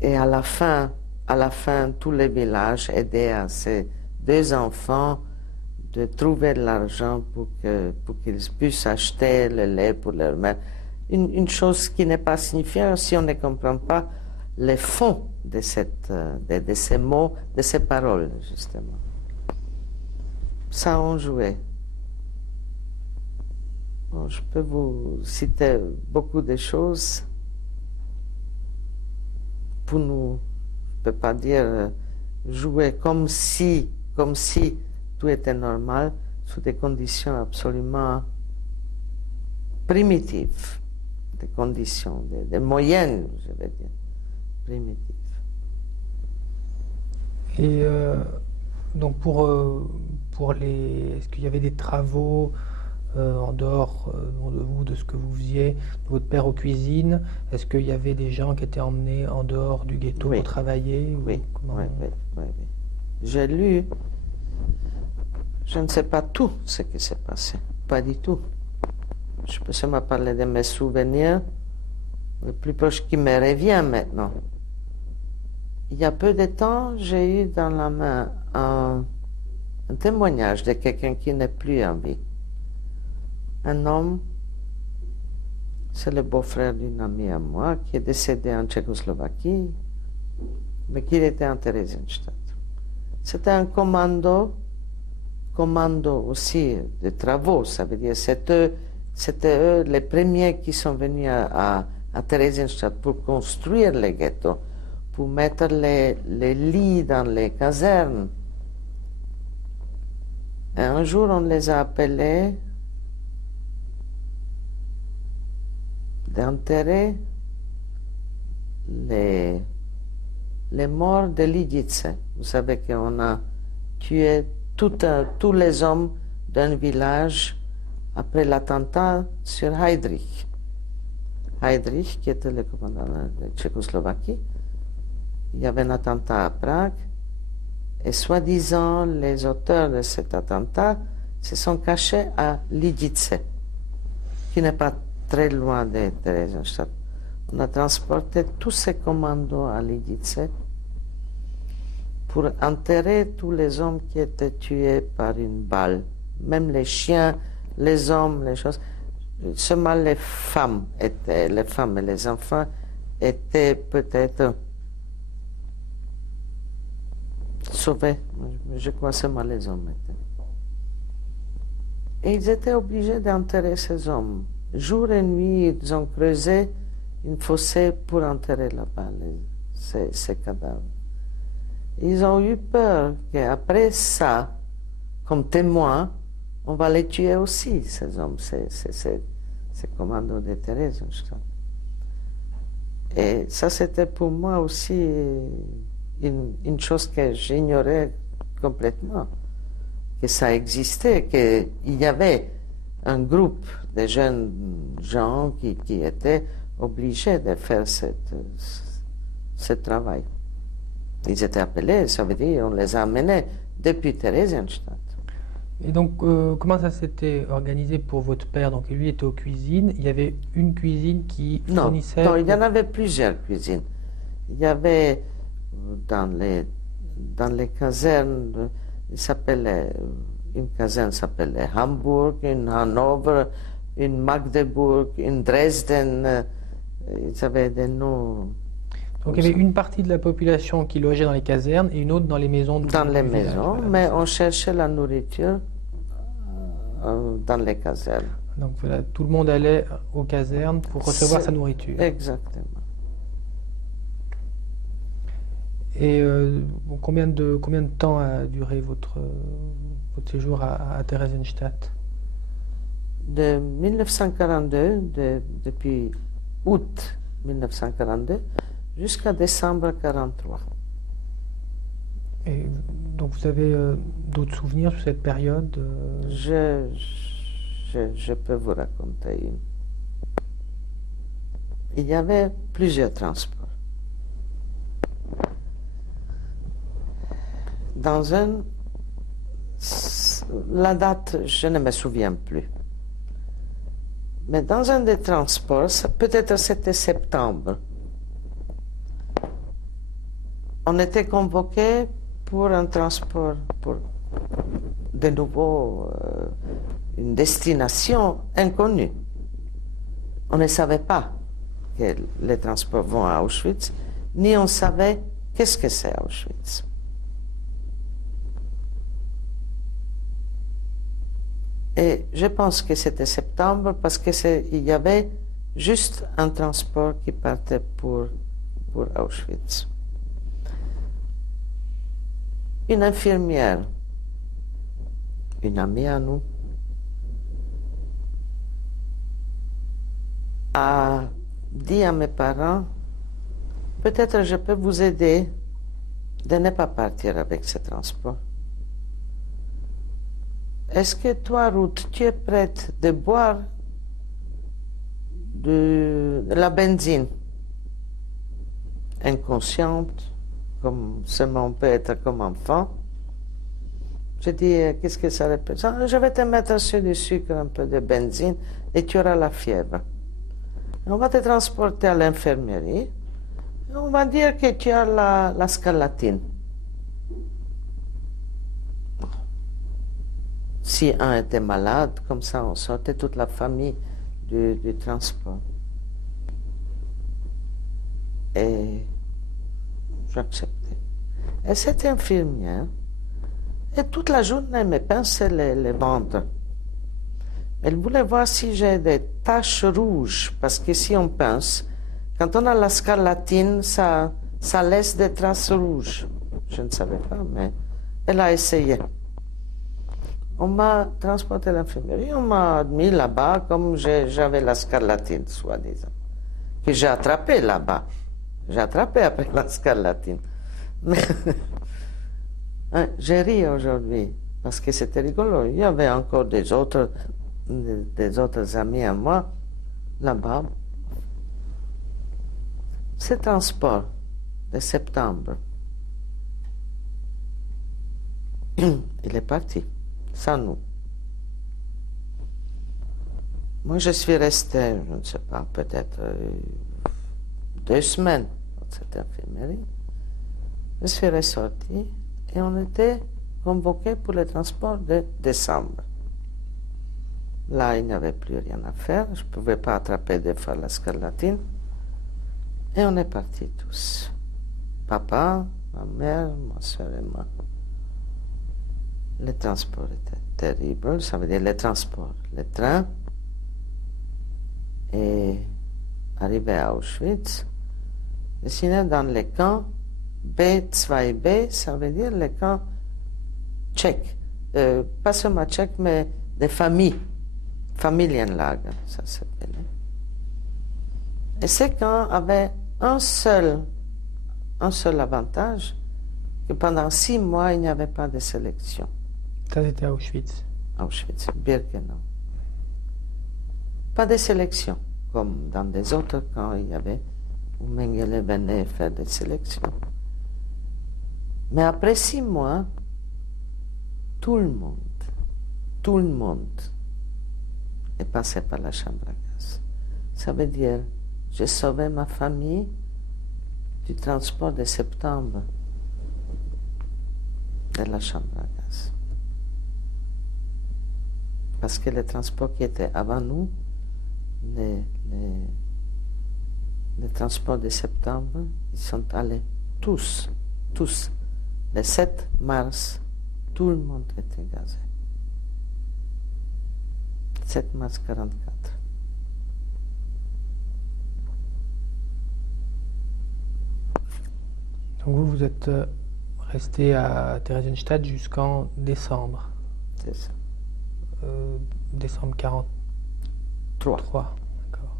Et à la fin, tous les villages aidaient à ces deux enfants de trouver de l'argent pour qu'ils puissent acheter le lait pour leur mère. Une chose qui n'est pas signifiante si on ne comprend pas le fond de ces mots, de ces paroles, justement. Ça, on jouait. Bon, je peux vous citer beaucoup de choses. Pour nous, je ne peux pas dire jouer comme si tout était normal, sous des conditions absolument primitives, des conditions, des moyennes, je vais dire, primitives. Et donc pour est-ce qu'il y avait des travaux en dehors de vous, de ce que vous faisiez, de votre père aux cuisines? Est-ce qu'il y avait des gens qui étaient emmenés en dehors du ghetto pour travailler? Oui, oui. J'ai lu, je ne sais pas tout ce qui s'est passé, pas du tout. Je peux seulement parler de mes souvenirs, le plus proche qui me revient maintenant. Il y a peu de temps, j'ai eu dans la main un témoignage de quelqu'un qui n'est plus en vie. Un homme, c'est le beau-frère d'une amie à moi, qui est décédé en Tchécoslovaquie, mais qui était en Theresienstadt. C'était un commando aussi de travaux, ça veut dire c'était eux les premiers qui sont venus à Theresienstadt pour construire les ghettos, pour mettre les lits dans les casernes. Et un jour, on les a appelés d'enterrer les morts de Lidice. Vous savez qu'on a tué tous les hommes d'un village après l'attentat sur Heydrich. Heydrich, qui était le commandant de Tchécoslovaquie, il y avait un attentat à Prague, et soi-disant les auteurs de cet attentat se sont cachés à Lidice, qui n'est pas très loin de Theresienstadt. On a transporté tous ces commandos à Lidice pour enterrer tous les hommes qui étaient tués par une balle, même les chiens, les hommes, les choses. Seulement les femmes et les enfants étaient peut-être sauvés. Je crois seulement les hommes étaient. Et ils étaient obligés d'enterrer ces hommes. Jour et nuit, ils ont creusé une fossé pour enterrer là-bas ces cadavres. Ils ont eu peur qu'après ça, comme témoin, on va les tuer aussi, ces hommes, ces commandos de Theresienstadt. Et ça, c'était pour moi aussi une chose que j'ignorais complètement, que ça existait, qu'il y avait un groupe de jeunes gens qui étaient obligés de faire ce travail. Ils étaient appelés, ça veut dire on les a amenés depuis Theresienstadt. Et donc, comment ça s'était organisé pour votre père? Donc, lui était aux cuisines. Il y avait une cuisine qui fournissait... Non, il y en avait plusieurs cuisines. Il y avait dans les casernes, une caserne s'appelait Hamburg, une Hanovre, une Magdeburg, une Dresden. Ils avaient des noms. Donc, il y avait une partie de la population qui logeait dans les casernes et une autre dans les maisons Dans les du village. maisons, Voilà, mais on cherchait la nourriture dans les casernes. donc voilà, tout le monde allait aux casernes pour recevoir sa nourriture. Exactement. Et combien de temps a duré votre séjour à Theresienstadt? De 1942, depuis août 1942, jusqu'à décembre 1943. Et donc vous avez d'autres souvenirs sur cette période? Je peux vous raconter une. Il y avait plusieurs transports. Dans la date, je ne me souviens plus. Mais dans un des transports, peut-être c'était septembre, on était convoqué pour un transport, pour de nouveau une destination inconnue. On ne savait pas que les transports vont à Auschwitz, ni on savait qu'est-ce que c'est Auschwitz. Et je pense que c'était septembre parce qu'il y avait juste un transport qui partait pour Auschwitz. Une infirmière, une amie à nous, a dit à mes parents, peut-être je peux vous aider de ne pas partir avec ce transport. Est-ce que toi, Ruth, tu es prête de boire de la benzine? Inconsciente, comme seulement on peut être comme enfant. Je dis, qu'est-ce que ça représente? Je vais te mettre sur du sucre, un peu de benzine, et tu auras la fièvre. On va te transporter à l'infirmerie. On va dire que tu as la scarlatine. Si un était malade, comme ça, on sortait toute la famille du transport. Et j'acceptais. Et cette infirmière, et toute la journée, elle me pinçait les ventres. Elle voulait voir si j'ai des taches rouges, parce que si on pince, quand on a la scarlatine, ça laisse des traces rouges. Je ne savais pas, mais elle a essayé. On m'a transporté à l'infirmerie, on m'a mis là-bas comme j'avais la scarlatine, soi-disant. Que j'ai attrapé là-bas. J'ai attrapé après la scarlatine. Mais j'ai ri aujourd'hui, parce que c'était rigolo. Il y avait encore des autres amis à moi là-bas. Ce transport de septembre, il est parti. Sans nous. Moi, je suis resté, je ne sais pas, peut-être 2 semaines dans cette infirmerie. Je suis ressorti et on était convoqués pour le transport de décembre. Là, il n'y avait plus rien à faire. Je ne pouvais pas attraper 2 fois la scarlatine. Et on est partis tous. Papa, ma mère, ma soeur et moi. Le transport était terrible, ça veut dire les transports, les trains. Et arrivé à Auschwitz, je suis né dans les camps B2B, ça veut dire les camps tchèques. Pas seulement tchèques, mais des familles. Familienlager, ça s'appelait. Et ces camps avaient un seul avantage, que pendant 6 mois, il n'y avait pas de sélection. Ça, c'était à Auschwitz. Auschwitz, Birkenau. Pas de sélection, comme dans des autres camps, il y avait, où Mengele venait faire des sélections. Mais après 6 mois, tout le monde est passé par la chambre à gaz. Ça veut dire, j'ai sauvé ma famille du transport de septembre de la chambre à gaz. Parce que les transports qui étaient avant nous, les transports de septembre, ils sont allés tous. Le 7 mars, tout le monde était gazé. 7 mars 1944. Donc vous êtes resté à Theresienstadt jusqu'en décembre. C'est ça. Décembre 1943. D'accord.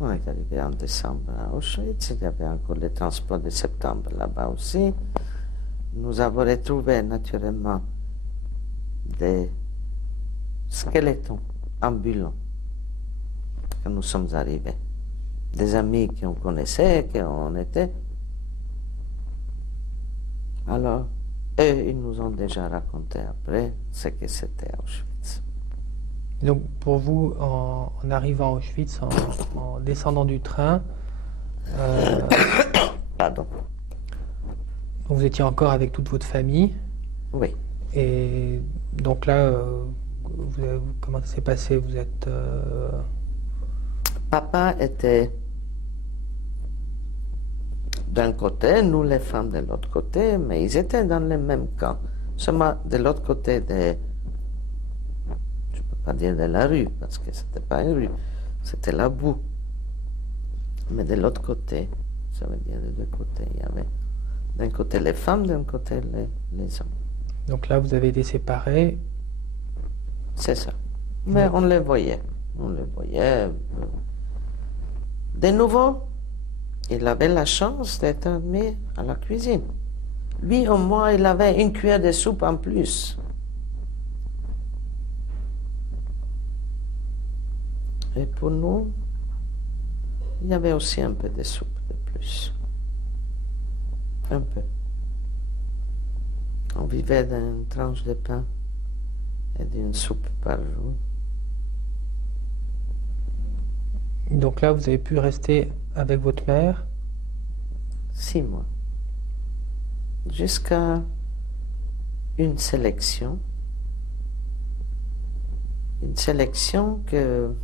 On est arrivé en décembre à Auschwitz. Il y avait encore les transports de septembre là-bas aussi. Nous avons retrouvé naturellement des squelettons ambulants quand nous sommes arrivés. Des amis qu'on connaissait, qu'on était. Alors, eux, ils nous ont déjà raconté après ce que c'était Auschwitz. Donc pour vous, en arrivant à Auschwitz, en descendant du train, Pardon. donc vous étiez encore avec toute votre famille. Oui. Et donc là, comment ça s'est passé? Vous êtes... Papa était d'un côté, nous les femmes de l'autre côté, mais ils étaient dans le même camp. Seulement de l'autre côté je ne peux pas dire de la rue, parce que ce n'était pas une rue, c'était la boue. Mais de l'autre côté, ça veut dire de deux côtés, il y avait d'un côté les femmes, d'un côté les hommes. Donc là, vous avez été séparés. C'est ça. Mais on les voyait. De nouveau, il avait la chance d'être mis à la cuisine. Lui, au moins, il avait une cuillère de soupe en plus. Et pour nous, il y avait aussi un peu de soupe de plus. Un peu. On vivait d'une tranche de pain et d'une soupe par jour. Donc là, vous avez pu rester avec votre mère 6 mois. Jusqu'à une sélection. Une sélection que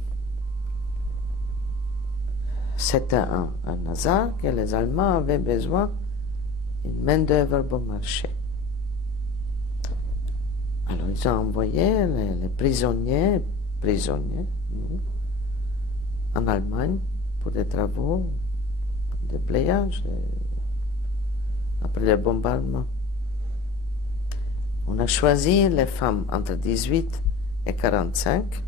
c'était un hasard que les Allemands avaient besoin d'une main-d'œuvre bon marché. Alors ils ont envoyé les prisonniers, nous, en Allemagne pour des travaux de playage après le bombardement. On a choisi les femmes entre 18 et 45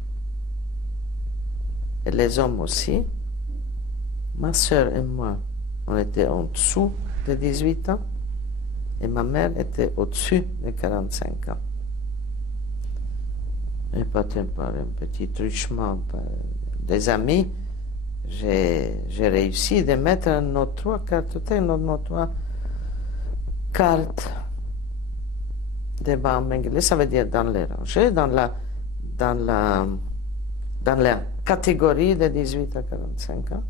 et les hommes aussi. Ma soeur et moi, on était en dessous de 18 ans et ma mère était au-dessus de 45 ans. Et par un petit truchement des amis, j'ai réussi de mettre nos 3 cartes, nos 3 cartes devant Mengele, ça veut dire dans les rangées, dans la catégorie de 18 à 45 ans.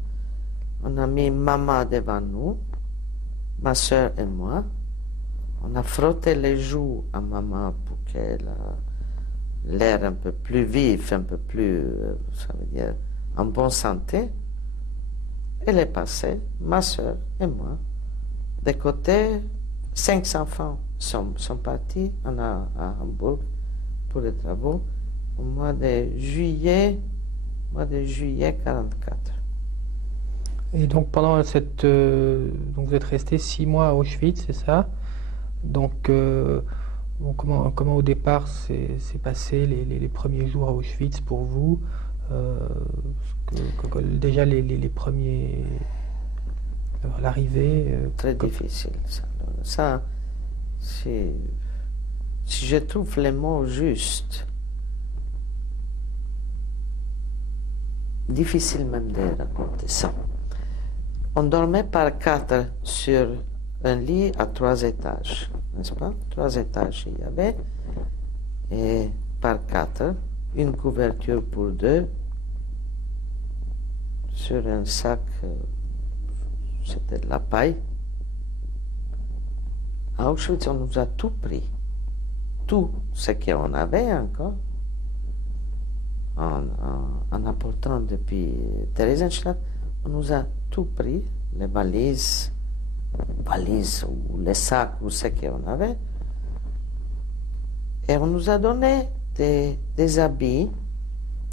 On a mis maman devant nous, ma soeur et moi. On a frotté les joues à maman pour qu'elle ait l'air un peu plus vif, un peu plus, ça veut dire, en bonne santé. Elle est passée, ma soeur et moi. De côté, 5 enfants sont partis à Hambourg pour les travaux au mois de juillet 1944. Et donc pendant cette... donc vous êtes resté 6 mois à Auschwitz, c'est ça? Donc Bon, comment au départ s'est passé les premiers jours à Auschwitz pour vous? Déjà les premiers... l'arrivée... Très difficile, ça. Ça, si je trouve les mots justes, difficile même de raconter ça. On dormait par 4 sur un lit à 3 étages, n'est-ce pas? 3 étages il y avait, et par 4, une couverture pour 2, sur un sac, c'était de la paille. À Auschwitz, on nous a tout pris, tout ce qu'on avait encore, en apportant depuis Theresienstadt, on nous a tout pris, les valises ou les sacs ou ce qu'on avait, et on nous a donné des habits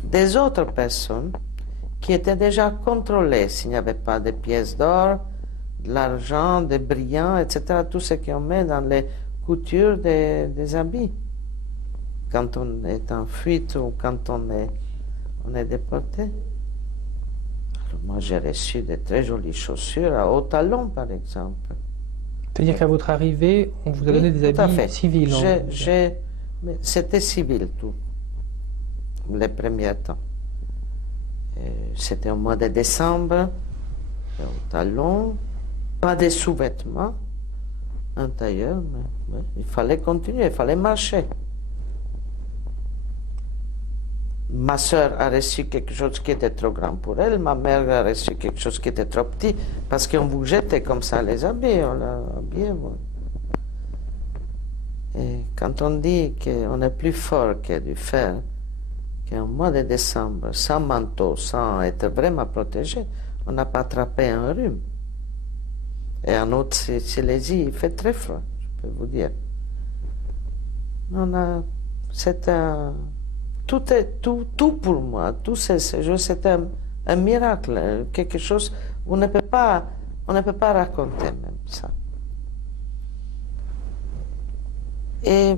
des autres personnes qui étaient déjà contrôlées, s'il n'y avait pas de pièces d'or, de l'argent, des brillants, etc., tout ce qu'on met dans les coutures des habits. Quand on est en fuite ou quand on est déporté. Alors moi, j'ai reçu de très jolies chaussures à hauts talons, par exemple. C'est-à-dire qu'à votre arrivée, on vous a donné des habits civils? Mais c'était civil, tout, les premiers temps. C'était au mois de décembre, au talon, pas de sous-vêtements, un tailleur, mais il fallait continuer, il fallait marcher. Ma soeur a reçu quelque chose qui était trop grand pour elle, ma mère a reçu quelque chose qui était trop petit, parce qu'on vous jetait comme ça les habits, on l'a habillé. Bon. Et quand on dit qu'on est plus fort que du fer, qu'au mois de décembre, sans manteau, sans être vraiment protégé, on n'a pas attrapé un rhume. Et en Haute-Silésie, il fait très froid, je peux vous dire. Tout pour moi, tous ces jours, c'est un miracle, quelque chose, on ne peut pas raconter même ça. Et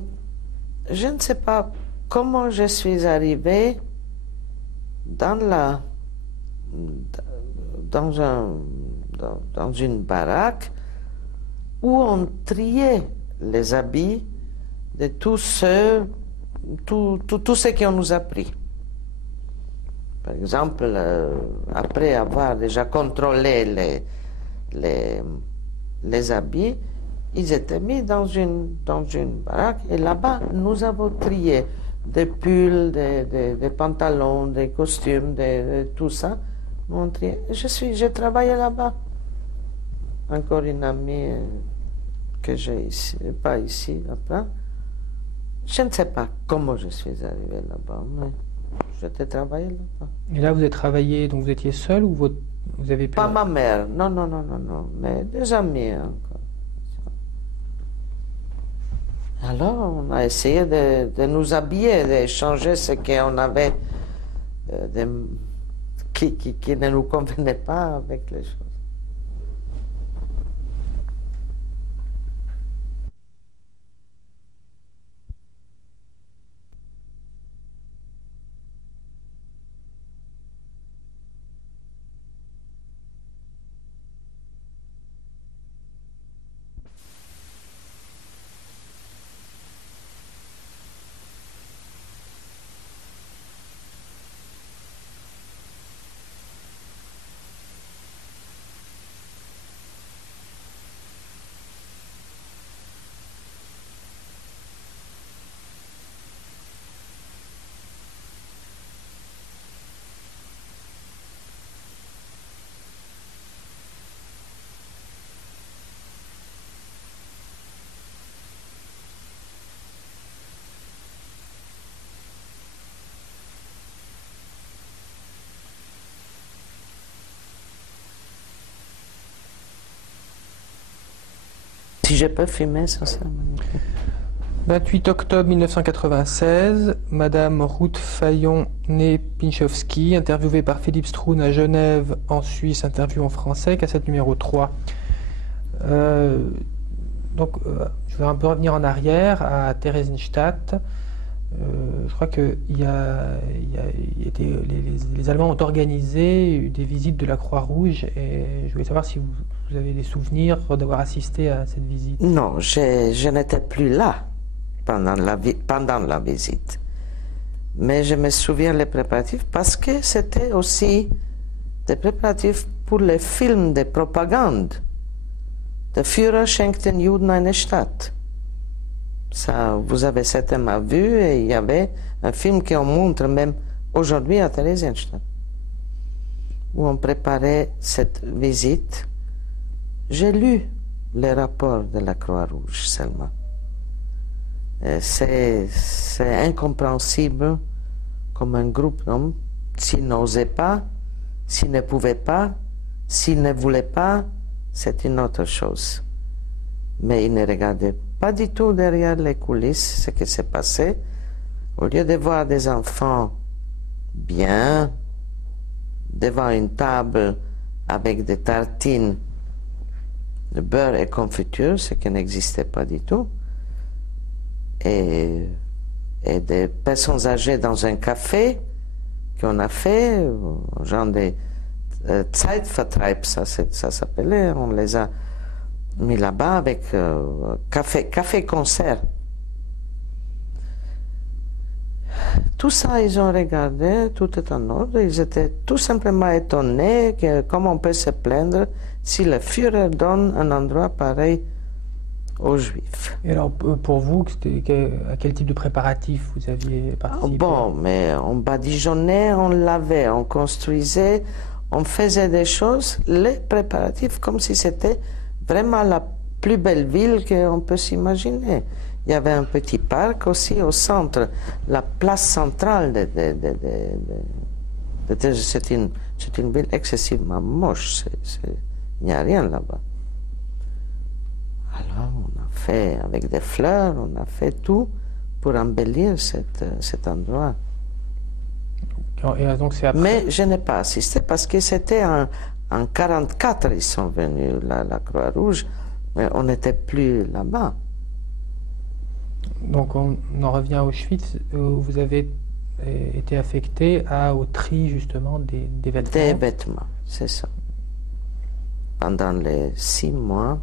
je ne sais pas comment je suis arrivé dans une baraque où on triait les habits de tout ce qu'on nous a pris. Par exemple, après avoir déjà contrôlé les habits, ils étaient mis dans une baraque et là-bas, nous avons trié des pulls, des pantalons, des costumes, tout ça. On triait. J'ai travaillé là-bas. Encore une amie que j'ai ici, pas ici, après. Je ne sais pas comment je suis arrivé là-bas, mais j'étais travaillé là-bas. Et là, vous avez travaillé, donc vous étiez seul ou vous avez pu... Pas ma mère, non, mais des amis encore. Alors, on a essayé de nous habiller, d'échanger ce qu'on avait qui ne nous convenait pas avec les choses. Si je peux filmer, ça serait magnifique. 28 octobre 1996, Madame Ruth Fayon-Nez-Pinchowski, interviewée par Philippe Stroun à Genève, en Suisse, interview en français, cassette numéro 3. Donc, je vais un peu revenir en arrière à Theresienstadt. Je crois que les Allemands ont organisé des visites de la Croix-Rouge et je voulais savoir si vous avez des souvenirs d'avoir assisté à cette visite. Non, je n'étais plus là pendant la visite. Mais je me souviens les préparatifs parce que c'était aussi des préparatifs pour les films de propagande. Der Führer schenkt den Juden eine Stadt. Ça, vous avez certainement vu, et il y avait un film qu'on montre même aujourd'hui à Theresienstadt, où on préparait cette visite. J'ai lu les rapports de la Croix-Rouge seulement. C'est incompréhensible comme un groupe d'hommes, s'ils n'osaient pas, s'ils ne pouvaient pas, s'ils ne voulaient pas, c'est une autre chose. Mais ils ne regardaient pas du tout derrière les coulisses ce qui s'est passé. Au lieu de voir des enfants bien, devant une table avec des tartines de beurre et confiture, ce qui n'existait pas du tout, et des personnes âgées dans un café qu'on a fait, genre des Zeitvertreib, ça s'appelait, on les a mis là-bas avec café-concert. Tout ça, ils ont regardé, tout est en ordre, ils étaient tout simplement étonnés que comment on peut se plaindre si le Führer donne un endroit pareil aux Juifs. Et alors, pour vous, à quel type de préparatif vous aviez participé? Bon, mais on badigeonnait, on lavait, on construisait, on faisait des choses, les préparatifs, comme si c'était vraiment la plus belle ville qu'on peut s'imaginer. Il y avait un petit parc aussi au centre, la place centrale c'est une ville excessivement moche, il n'y a rien là-bas. Alors on a fait avec des fleurs, on a fait tout pour embellir cet endroit. Et donc après... Mais je n'ai pas assisté parce que c'était en 1944, ils sont venus, la Croix-Rouge, mais on n'était plus là-bas. Donc on en revient à Auschwitz, où vous avez été affecté au tri justement des vêtements. Des vêtements, c'est ça. Pendant les 6 mois.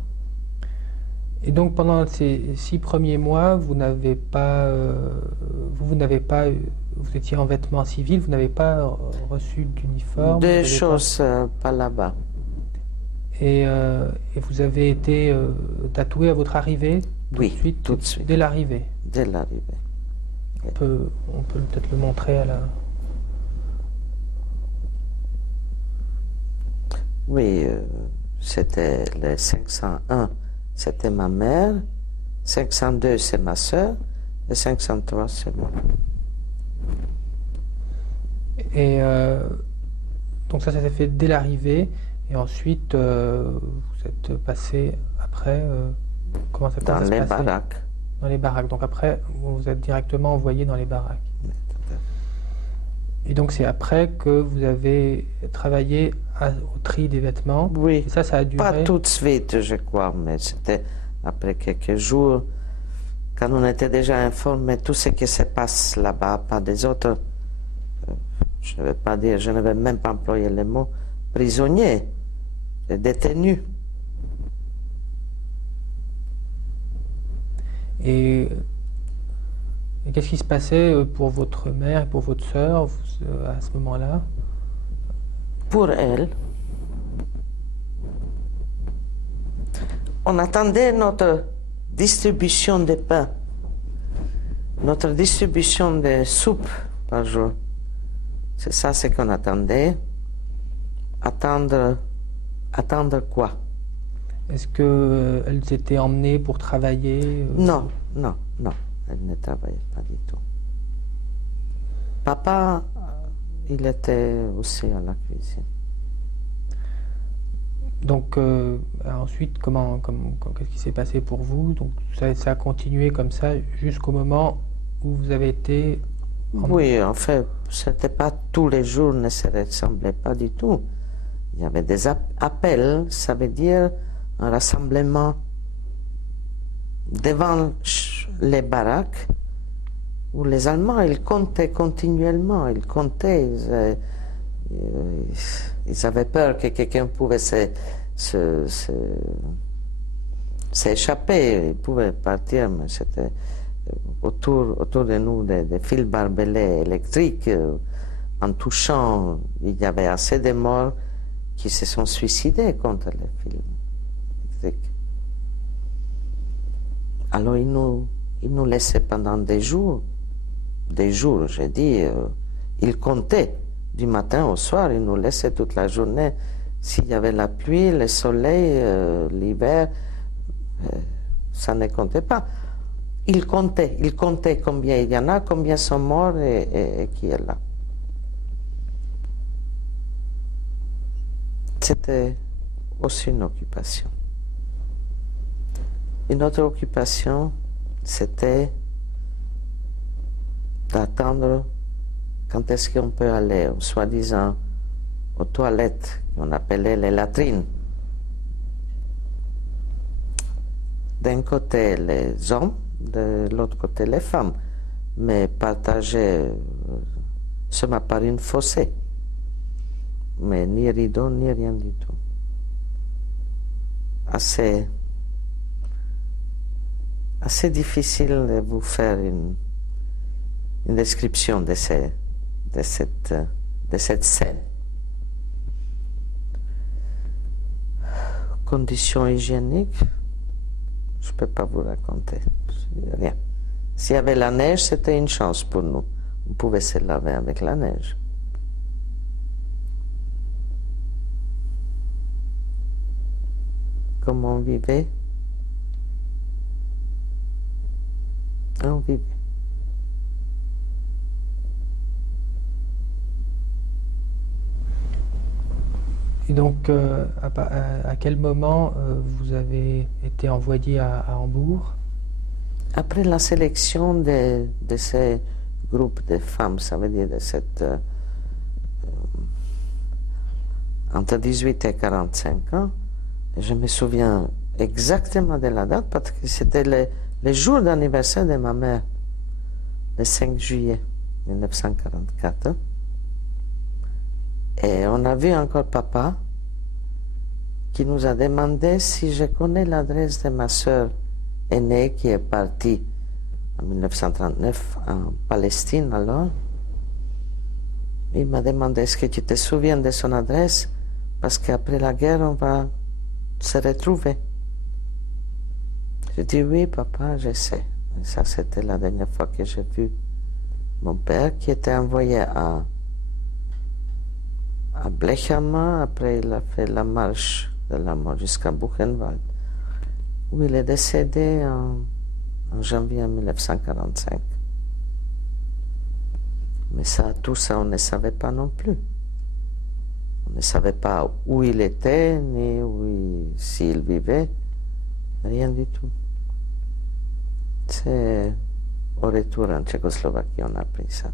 Et donc pendant ces 6 premiers mois, vous étiez en vêtements civils, vous n'avez pas reçu d'uniforme. Deux choses pas là-bas. Et vous avez été tatoué à votre arrivée? Oui, tout de suite. Dès l'arrivée? Dès l'arrivée. On peut peut-être le montrer à la... Oui, c'était le 501, c'était ma mère, 502 c'est ma soeur, et 503 c'est moi. Et donc ça s'est fait dès l'arrivée, et ensuite vous êtes passé après, comment ça Dans les baraques. Dans les baraques, donc après vous êtes directement envoyé dans les baraques. Et donc c'est après que vous avez travaillé au tri des vêtements. Oui, et ça a duré... Pas tout de suite je crois, mais c'était après quelques jours, quand on était déjà informé de tout ce qui se passe là-bas, pas des autres, je ne vais pas dire, je ne vais même pas employer le mot prisonniers, détenus. Et qu'est-ce qui se passait pour votre mère et pour votre sœur à ce moment-là? Pour elle, on attendait notre distribution de pain, notre distribution de soupe par jour. C'est ça ce qu'on attendait. Attendre quoi? Est-ce qu'elles étaient emmenées pour travailler? Non, elles ne travaillaient pas du tout. Papa, il était aussi à la cuisine. Donc ensuite, qu'est-ce qui s'est passé pour vous? Donc ça a continué comme ça jusqu'au moment où vous avez été... Oui, en fait, c'était pas tous les jours, ne se ressemblaient pas du tout. Il y avait des appels, ça veut dire un rassemblement devant les baraques où les Allemands, ils comptaient continuellement, ils comptaient, ils avaient peur que quelqu'un pouvait s'échapper, ils pouvaient partir, mais c'était autour de nous des fils barbelés électriques. En touchant, il y avait assez de morts qui se sont suicidés contre les fils électriques. Alors ils nous laissaient pendant des jours, j'ai dit, ils comptaient du matin au soir, ils nous laissaient toute la journée. S'il y avait la pluie, le soleil, l'hiver, ça ne comptait pas. Ils comptaient combien il y en a, combien sont morts et qui est là. C'était aussi une occupation. Une autre occupation, c'était d'attendre quand est-ce qu'on peut aller, soi-disant, aux toilettes, qu'on appelait les latrines. D'un côté, les hommes, de l'autre côté, les femmes, mais partagés seulement par une fossée. Mais ni rideau, ni rien du tout. Assez difficile de vous faire une description de cette scène. Conditions hygiéniques, je ne peux pas vous raconter. Rien. S'il y avait la neige, c'était une chance pour nous. On pouvait se laver avec la neige. Comment on vivait? On vivait. Et donc, à quel moment vous avez été envoyé à Hambourg? Après la sélection de ces groupes de femmes, ça veut dire de cette entre 18 et 45 ans, je me souviens exactement de la date parce que c'était le jour d'anniversaire de ma mère, le 5 juillet 1944. Et on a vu encore papa qui nous a demandé si je connais l'adresse de ma sœur aînée qui est partie en 1939 en Palestine alors. Il m'a demandé est-ce que tu te souviens de son adresse parce qu'après la guerre on va se retrouver. J'ai dit oui papa, je sais. Et ça c'était la dernière fois que j'ai vu mon père qui était envoyé à Blechhammer, après il a fait la marche de la mort jusqu'à Buchenwald, où il est décédé en janvier 1945. Mais ça, tout ça, on ne savait pas non plus. On ne savait pas où il était, ni s'il vivait, rien du tout. C'est au retour en Tchécoslovaquie, on a appris ça.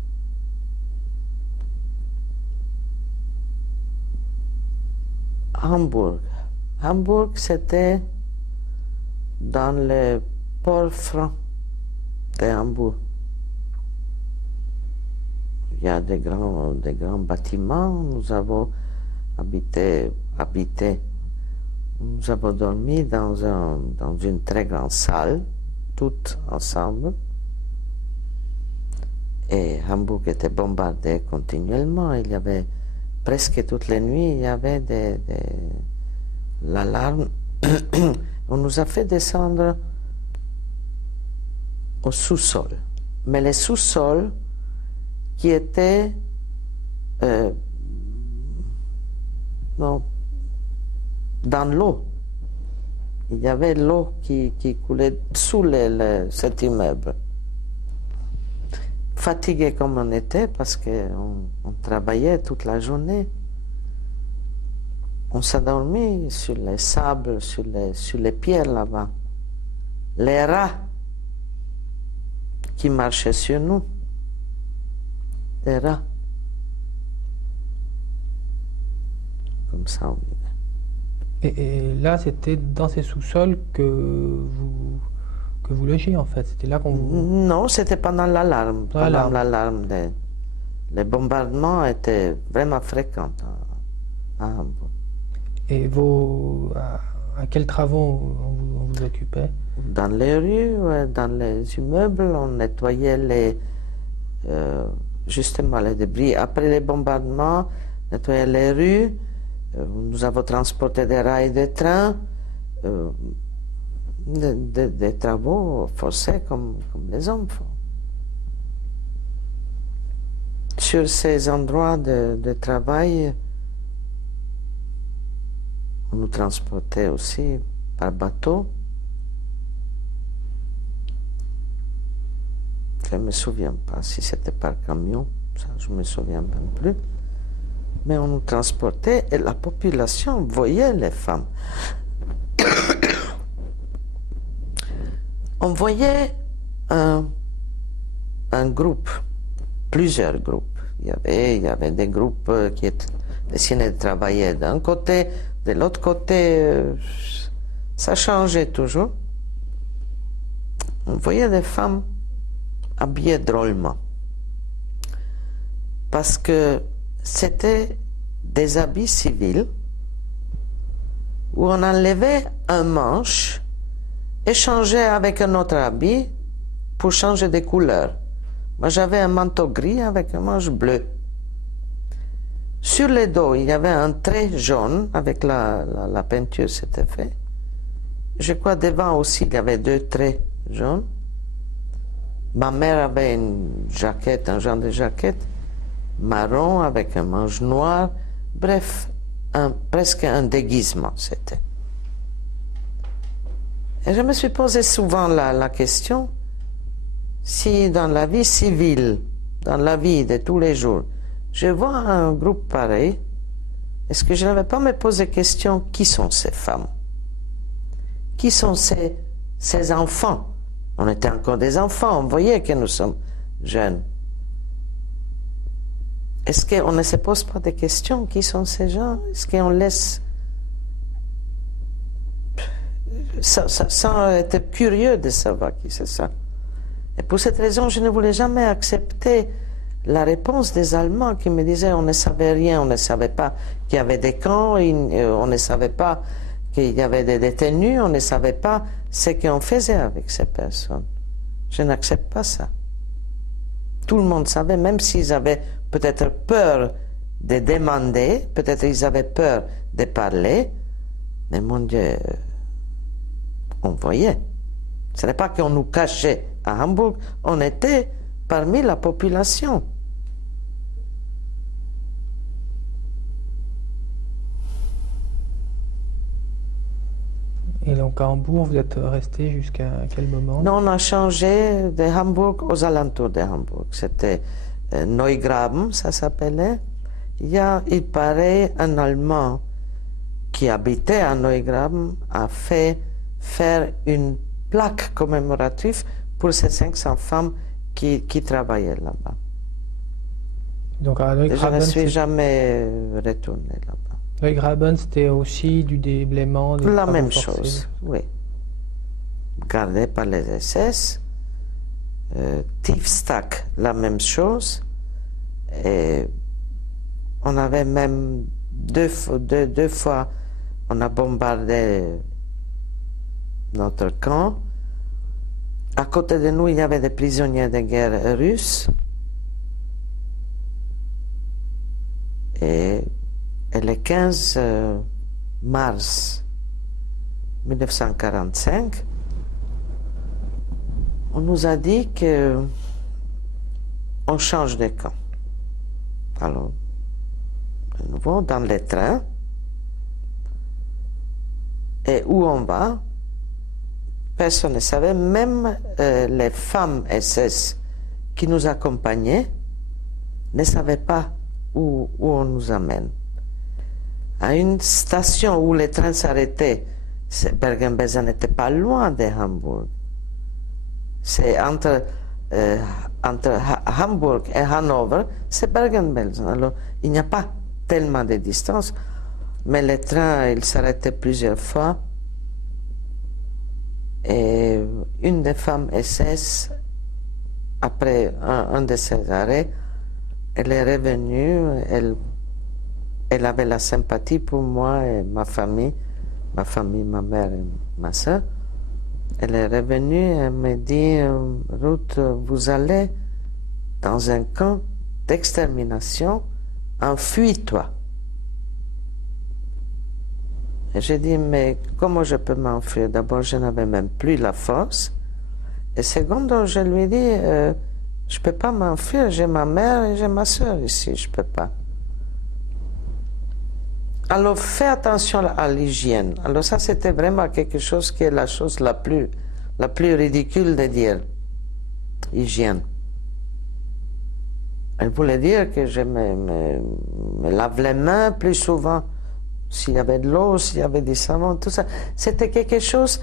Hambourg. Hambourg, c'était dans le port franc de Hambourg. Il y a des grands bâtiments. Nous avons habité. Nous avons dormi dans une très grande salle, toutes ensemble. Et Hambourg était bombardé continuellement. Il y avait presque toutes les nuits, il y avait l'alarme. On nous a fait descendre au sous-sol. Mais le sous-sol qui était dans l'eau. Il y avait l'eau qui coulait sous cet immeuble. Fatigué comme on était parce qu'on travaillait toute la journée. On s'endormit sur les sables, sur les pierres là-bas. Les rats qui marchaient sur nous. Des rats. Comme ça on vivait. Et là, c'était dans ces sous-sols que que vous logiez en fait. C'était là qu'on vous... Non, c'était pendant l'alarme. Pendant Pendant l'alarme. l'alarme. Les bombardements étaient vraiment fréquents à Hambourg. Et à quels travaux on vous occupait? Dans les rues, dans les immeubles, on nettoyait justement les débris. Après les bombardements, nettoyer les rues. Nous avons transporté des rails de train, des travaux forcés comme les hommes font. Sur ces endroits de travail, on nous transportait aussi par bateau. Je ne me souviens pas si c'était par camion, ça je ne me souviens même plus. Mais on nous transportait et la population voyait les femmes. On voyait un groupe, plusieurs groupes. Il y avait des groupes qui essayaient de travailler d'un côté, de l'autre côté, ça changeait toujours. On voyait des femmes habillées drôlement. Parce que c'était des habits civils où on enlevait un manche et changeait avec un autre habit pour changer de couleur. Moi, j'avais un manteau gris avec un manche bleu. Sur le dos, il y avait un trait jaune avec la peinture, c'était fait. Je crois devant aussi, il y avait 2 traits jaunes. Ma mère avait une jaquette, un genre de jaquette marron avec un manche noir. Bref, presque un déguisement, c'était. Et je me suis posé souvent la question, si dans la vie civile, dans la vie de tous les jours, je vois un groupe pareil, est-ce que je n'avais pas me posé la question, qui sont ces femmes? Qui sont ces enfants? On était encore des enfants, on voyait que nous sommes jeunes. Est-ce qu'on ne se pose pas des questions? Qui sont ces gens? Est-ce qu'on laisse... sans être curieux de savoir qui c'est ça? Et pour cette raison, je ne voulais jamais accepter la réponse des Allemands qui me disaient on ne savait rien, on ne savait pas qu'il y avait des camps, on ne savait pas qu'il y avait des détenus, on ne savait pas ce qu'on faisait avec ces personnes. Je n'accepte pas ça. Tout le monde savait, même s'ils avaient peut-être peur de demander, peut-être ils avaient peur de parler, mais mon Dieu, on voyait. Ce n'est pas qu'on nous cachait à Hambourg, on était parmi la population. Et donc à Hambourg, vous êtes resté jusqu'à quel moment? Non, on a changé de Hambourg aux alentours de Hambourg. C'était Neugraben, ça s'appelait. Il paraît, un Allemand qui habitait à Neugraben a fait faire une plaque commémorative pour ces 500 femmes qui travaillaient là-bas. Donc à Neugraben, je ne suis jamais retourné là-bas. Neugraben, c'était aussi du déblaiement des La travaux même forcés. chose, oui. Gardé par les SS. Tiefstack, la même chose. Et on avait même deux fois, on a bombardé notre camp. À côté de nous, il y avait des prisonniers de guerre russes. Et le 15 mars 1945, on nous a dit qu'on change de camp. Alors, de nouveau, dans les trains. Et où on va? Personne ne savait, même les femmes SS qui nous accompagnaient ne savaient pas où on nous amène. À une station où les trains s'arrêtaient, Bergen-Belsen n'était pas loin de Hambourg. C'est entre Hambourg et Hanovre, c'est Bergen-Belsen. Alors, il n'y a pas tellement de distance, mais les trains, ils s'arrêtaient plusieurs fois. Et une des femmes SS, après un de ces arrêts, elle est revenue, elle avait la sympathie pour moi et ma famille, ma mère et ma soeur. Elle est revenue et elle m'a dit, Ruth, vous allez dans un camp d'extermination, enfuis-toi. Et j'ai dit, mais comment je peux m'enfuir? D'abord, je n'avais même plus la force. Et secondo, je lui ai dit, je ne peux pas m'enfuir, j'ai ma mère et j'ai ma soeur ici, je ne peux pas. Alors, fais attention à l'hygiène. Alors ça, c'était vraiment quelque chose qui est la chose la plus ridicule de dire. Hygiène. Elle voulait dire que je me lave les mains plus souvent. S'il y avait de l'eau, s'il y avait du savon, tout ça. C'était quelque chose,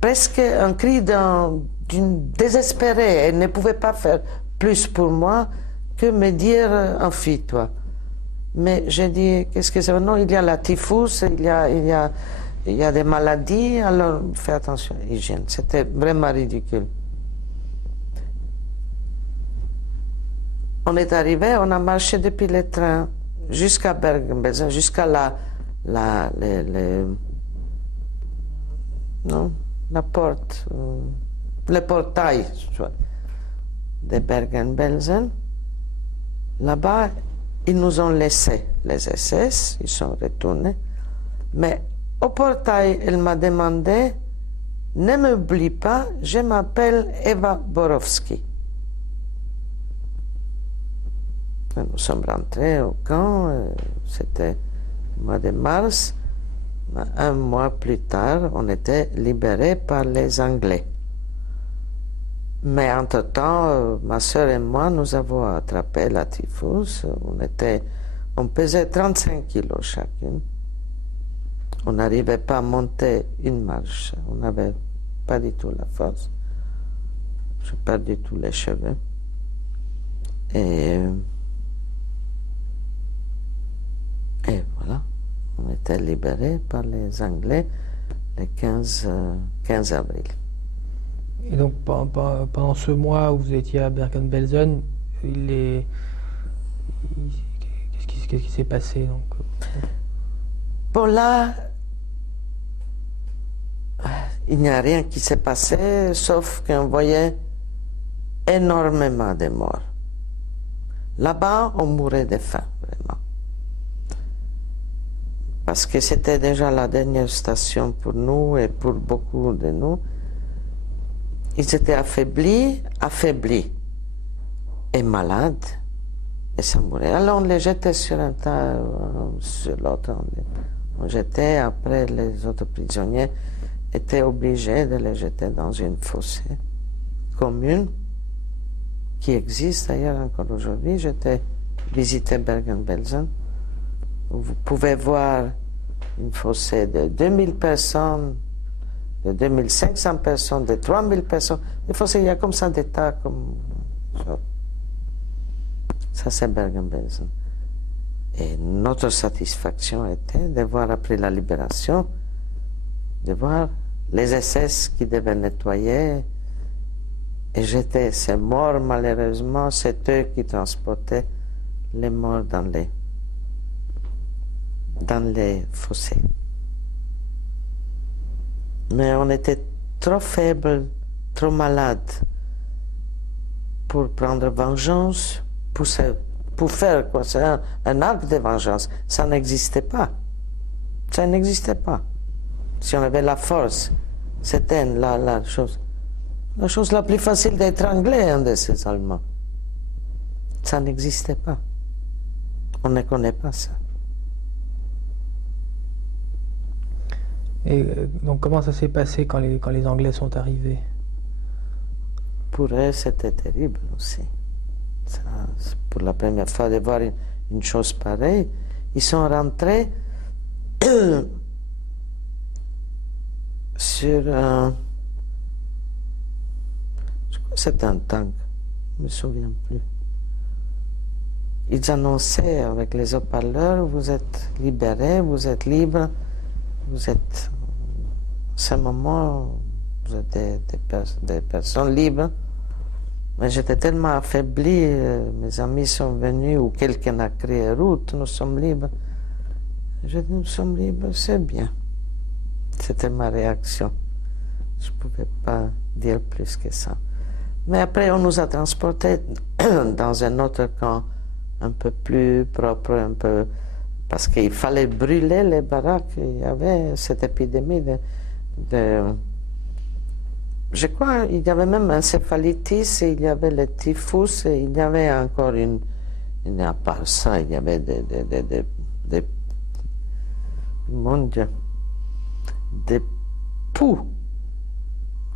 presque un cri d'une désespérée. Elle ne pouvait pas faire plus pour moi que me dire « enfuis-toi ». Mais j'ai dit, qu'est-ce que c'est? Non, il y a la typhus, il y a des maladies, alors fais attention à l'hygiène. C'était vraiment ridicule. On est arrivé, on a marché depuis le train jusqu'à Bergen-Belsen, jusqu'à la porte, le portail de Bergen-Belsen. Là-bas, ils nous ont laissé les SS, ils sont retournés. Mais au portail, elle m'a demandé, ne m'oublie pas, je m'appelle Eva Borowski. Nous sommes rentrés au camp, c'était le mois de mars. Un mois plus tard, on était libérés par les Anglais. Mais entre-temps, ma soeur et moi, nous avons attrapé la typhus. On pesait 35 kilos chacune. On n'arrivait pas à monter une marche. On n'avait pas du tout la force. J'ai perdu tous les cheveux. Et voilà, on était libérés par les Anglais le 15 avril. Et donc pendant ce mois où vous étiez à Bergen-Belsen, qu'est-ce qui s'est passé donc? Bon là, il n'y a rien qui s'est passé, sauf qu'on voyait énormément de morts. Là-bas, on mourait de faim, vraiment. Parce que c'était déjà la dernière station pour nous et pour beaucoup de nous. Ils étaient affaiblis et malades, et ça mourait. Alors on les jetait sur un tas, sur l'autre. On jetait, après les autres prisonniers étaient obligés de les jeter dans une fossée commune, qui existe d'ailleurs encore aujourd'hui. J'étais visité Bergen-Belsen. Vous pouvez voir une fossée de 2000 personnes, de 2500 personnes, de 3000 personnes. Des fossés, il y a comme ça des tas, comme ça c'est Bergen-Belsen. Et notre satisfaction était de voir, après la libération, de voir les SS qui devaient nettoyer et jeter ces morts. Malheureusement, c'est eux qui transportaient les morts dans les fossés. Mais on était trop faibles, trop malades pour prendre vengeance, pour faire quoi? C'est un acte de vengeance. Ça n'existait pas. Ça n'existait pas. Si on avait la force, c'était la chose la plus facile d'étrangler un de ces Allemands. Ça n'existait pas. On ne connaît pas ça. Et donc comment ça s'est passé quand les Anglais sont arrivés? Pour eux, c'était terrible aussi. Ça, pour la première fois de voir une chose pareille, ils sont rentrés sur un... Je crois que c'était un tank, je ne me souviens plus. Ils annonçaient avec les haut-parleurs, vous êtes libérés, vous êtes libres, vous êtes ce moment, vous êtes des personnes libres. Mais j'étais tellement affaibli, mes amis sont venus, ou quelqu'un a créé route, nous sommes libres. J'ai dit, nous sommes libres, c'est bien. C'était ma réaction. Je ne pouvais pas dire plus que ça. Mais après, on nous a transportés dans un autre camp, un peu plus propre, un peu... Parce qu'il fallait brûler les baraques. Il y avait cette épidémie de je crois qu'il y avait même un céphalitis, il y avait le typhus, et il y avait encore à part ça, il y avait mon Dieu, des poux.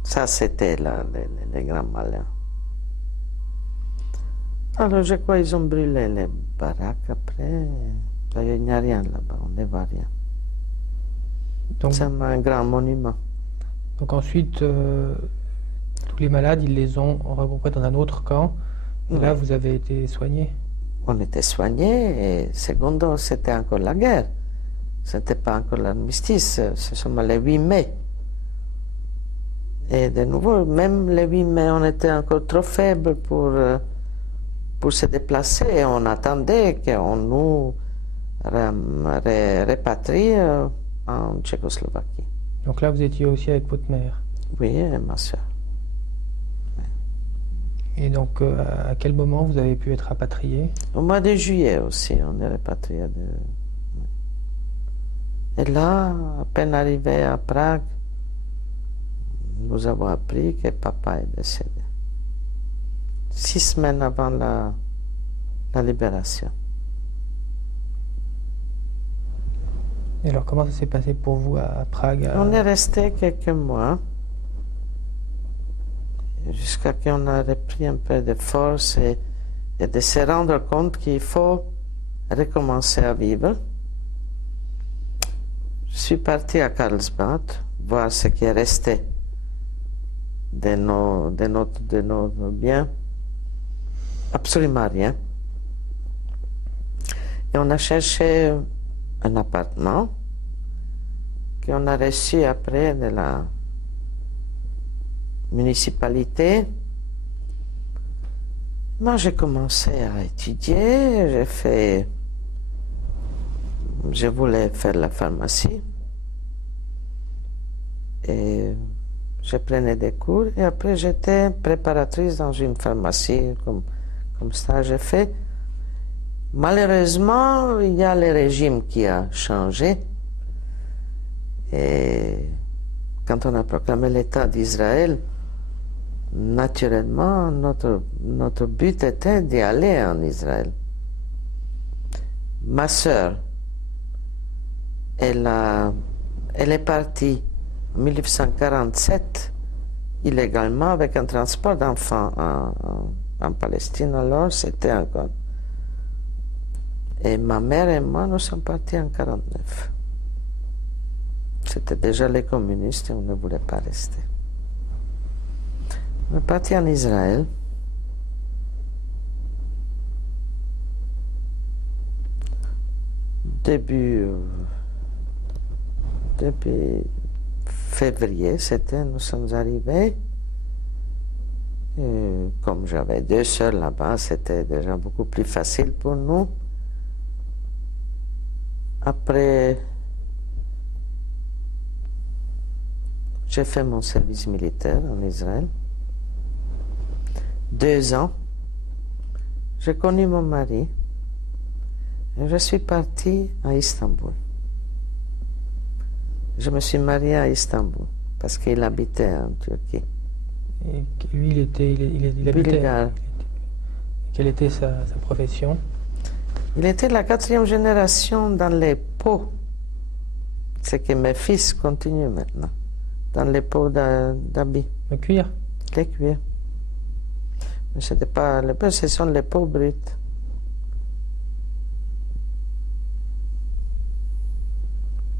Ça, c'était les grands malheurs. Alors, je crois qu'ils ont brûlé les baraques après. D'ailleurs, il n'y a rien là-bas, on ne voit rien. C'est un grand monument. Donc ensuite, tous les malades, ils les ont regroupés dans un autre camp. Et là, vous avez été soignés. On était soignés et secondo, c'était encore la guerre. Ce n'était pas encore l'armistice. Ce sont les 8 mai. Et de nouveau, même le 8 mai, on était encore trop faibles pour se déplacer. Et on attendait qu'on nous répatrie en Tchécoslovaquie. Donc là, vous étiez aussi avec votre mère? Oui, et ma soeur. Et donc, à quel moment vous avez pu être rapatrié? Au mois de juillet aussi, on est rapatrié. Et là, à peine arrivé à Prague, nous avons appris que papa est décédé. 6 semaines avant la libération. Et alors, comment ça s'est passé pour vous à Prague? On est resté quelques mois, jusqu'à ce qu'on a repris un peu de force et de se rendre compte qu'il faut recommencer à vivre. Je suis parti à Karlsbad, voir ce qui est resté de nos biens. Absolument rien. Et on a cherché un appartement qu'on a reçu après de la municipalité. Moi, j'ai commencé à étudier, je voulais faire la pharmacie et je prenais des cours et après j'étais préparatrice dans une pharmacie comme ça j'ai fait. Malheureusement, il y a le régime qui a changé. Et quand on a proclamé l'État d'Israël, naturellement, notre but était d'y aller en Israël. Ma sœur, elle est partie en 1947, illégalement, avec un transport d'enfants en Palestine. Alors, c'était encore... Et ma mère et moi, nous sommes partis en 1949. C'était déjà les communistes et on ne voulait pas rester. On est parti en Israël. Début février, nous sommes arrivés. Et comme j'avais 2 sœurs là-bas, c'était déjà beaucoup plus facile pour nous. Après, j'ai fait mon service militaire en Israël. 2 ans. J'ai connu mon mari et je suis parti à Istanbul. Je me suis marié à Istanbul parce qu'il habitait en Turquie. Et lui, il habitait. Bulgare. Quelle était sa profession? Il était la 4e génération dans les pots. C'est que mes fils continuent maintenant. Dans les pots d'habits. Le cuir? Les cuirs. Mais ce n'était pas les pots, ce sont les pots bruts.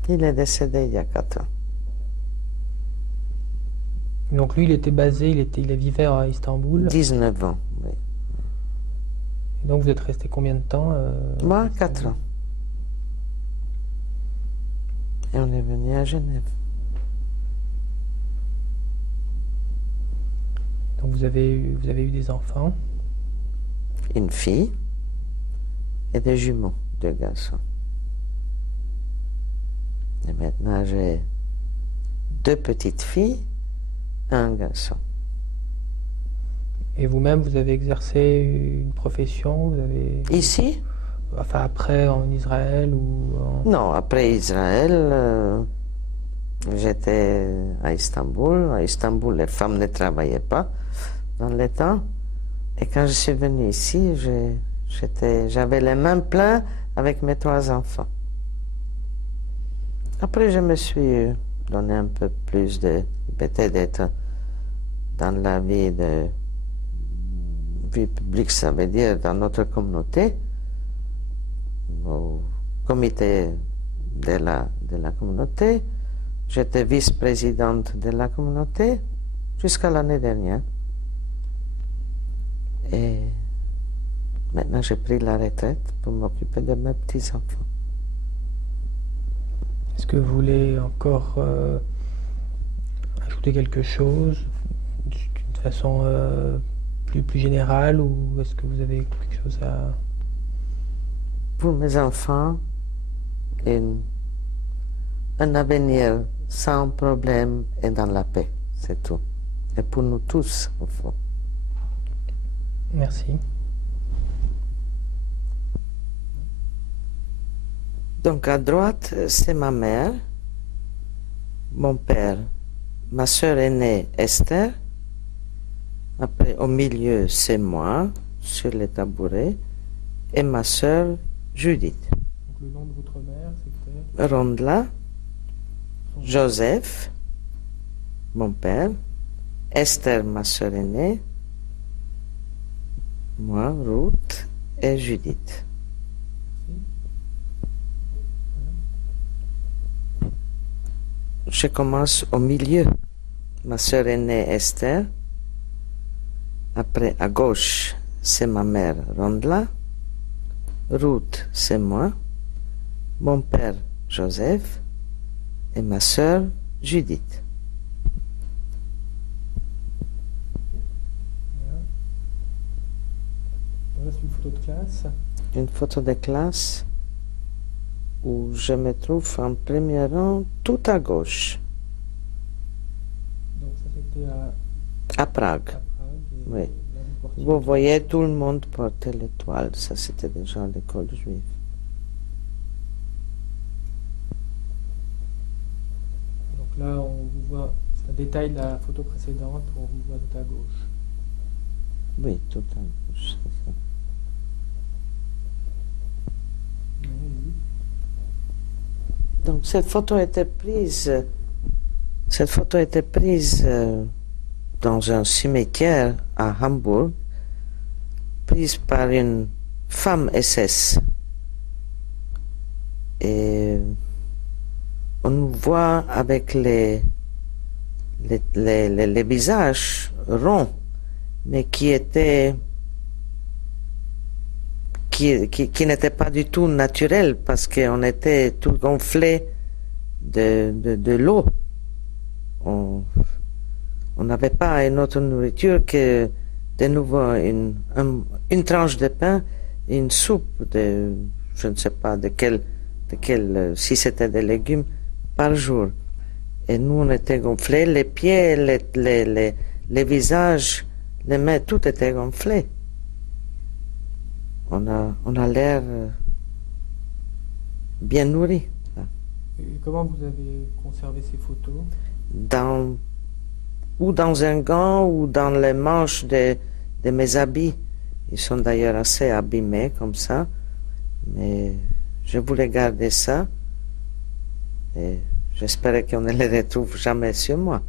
Il est décédé il y a 4 ans. Donc lui, il était basé, il vivait à Istanbul. 19 ans, oui. Et donc vous êtes resté combien de temps? Moi, 4 ans. Et on est venu à Genève. vous avez eu des enfants. Une fille et des jumeaux, 2 garçons. Et maintenant, j'ai 2 petites filles, un garçon. Et vous-même, vous avez exercé une profession, vous avez... Ici? Enfin, après, en Israël ou en... Non, après Israël, j'étais à Istanbul. À Istanbul, les femmes ne travaillaient pas dans les temps. Et quand je suis venue ici, j'avais les mains pleines avec mes 3 enfants. Après, je me suis donné un peu plus de liberté d'être dans la vie publique, ça veut dire dans notre communauté, au comité de la communauté. J'étais vice-présidente de la communauté jusqu'à l'année dernière. Et maintenant, j'ai pris la retraite pour m'occuper de mes petits-enfants. Est-ce que vous voulez encore ajouter quelque chose d'une façon plus générale, ou est-ce que vous avez quelque chose à... Pour mes enfants, un avenir sans problème et dans la paix, c'est tout. Et pour nous tous, au fond. Merci. Donc à droite, c'est ma mère, mon père, ma sœur aînée Esther. Après, au milieu, c'est moi, sur les tabourets, et ma sœur Judith. Donc le nom de votre mère, c'était... Rondla, Joseph, mon père, Esther, ma sœur aînée, moi, Ruth et Judith. Je commence au milieu. Ma sœur aînée Esther. Après, à gauche, c'est ma mère Rondla. Ruth, c'est moi. Mon père Joseph. Et ma sœur Judith. Voilà, c'est une photo de classe. Une photo de classe où je me trouve en premier rang tout à gauche. Donc ça, c'était À Prague. à Prague. Et Oui. là, vous portiez Vous voyez, tout le monde portait l'étoile. Ça, c'était déjà l'école juive. Donc là, on vous voit, c'est un détail de la photo précédente, on vous voit tout à gauche. Oui, tout à gauche, c'est ça. Oui. Donc cette photo était prise dans un cimetière à Hambourg, prise par une femme SS. Et on nous voit avec les visages ronds, mais qui n'était pas du tout naturel parce qu'on était tout gonflé de l'eau. On n'avait pas une autre nourriture que de nouveau une tranche de pain et une soupe de, je ne sais pas de quel si c'était des légumes, par jour. Et nous, on était gonflés, les pieds, les visages, les mains, tout était gonflé. On a l'air bien nourri. Et comment vous avez conservé ces photos? Ou dans un gant ou dans les manches de mes habits. Ils sont d'ailleurs assez abîmés comme ça. Mais je voulais garder ça. Et j'espérais qu'on ne les retrouve jamais sur moi.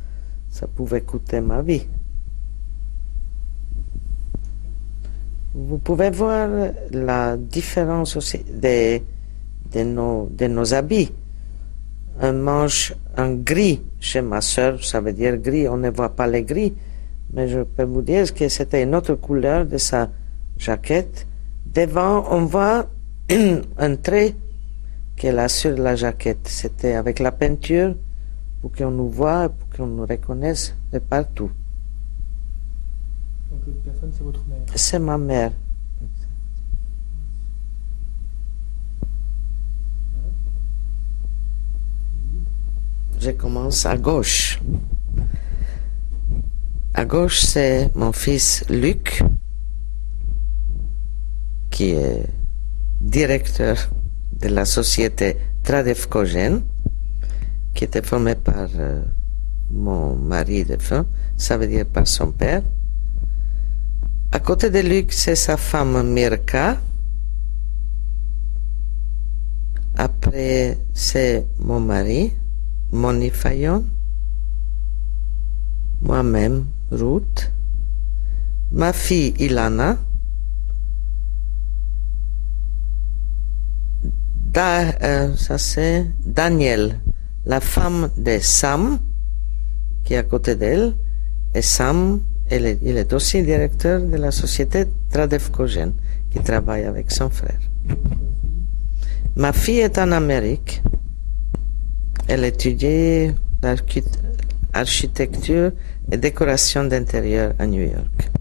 Ça pouvait coûter ma vie. Vous pouvez voir la différence aussi de nos habits. Un manche, un gris chez ma sœur, ça veut dire gris, on ne voit pas les gris, mais je peux vous dire que c'était une autre couleur de sa jaquette. Devant, on voit un trait qu'elle a sur la jaquette. C'était avec la peinture pour qu'on nous voit, pour qu'on nous reconnaisse de partout. Donc l'autre personne, c'est votre mère. C'est ma mère. Je commence à gauche. À gauche, c'est mon fils Luc, qui est directeur de la société Tradefcogen, qui était formée par mon mari de fin, ça veut dire par son père. À côté de Luc, c'est sa femme Mirka. Après, c'est mon mari, Moni Fayon. Moi-même, Ruth. Ma fille Ilana. Ça c'est Daniel, la femme de Sam, qui est à côté d'elle. Et Sam, il est aussi directeur de la société Tradefcogen, qui travaille avec son frère. Ma fille est en Amérique. Elle étudie l'architecture et décoration d'intérieur à New York.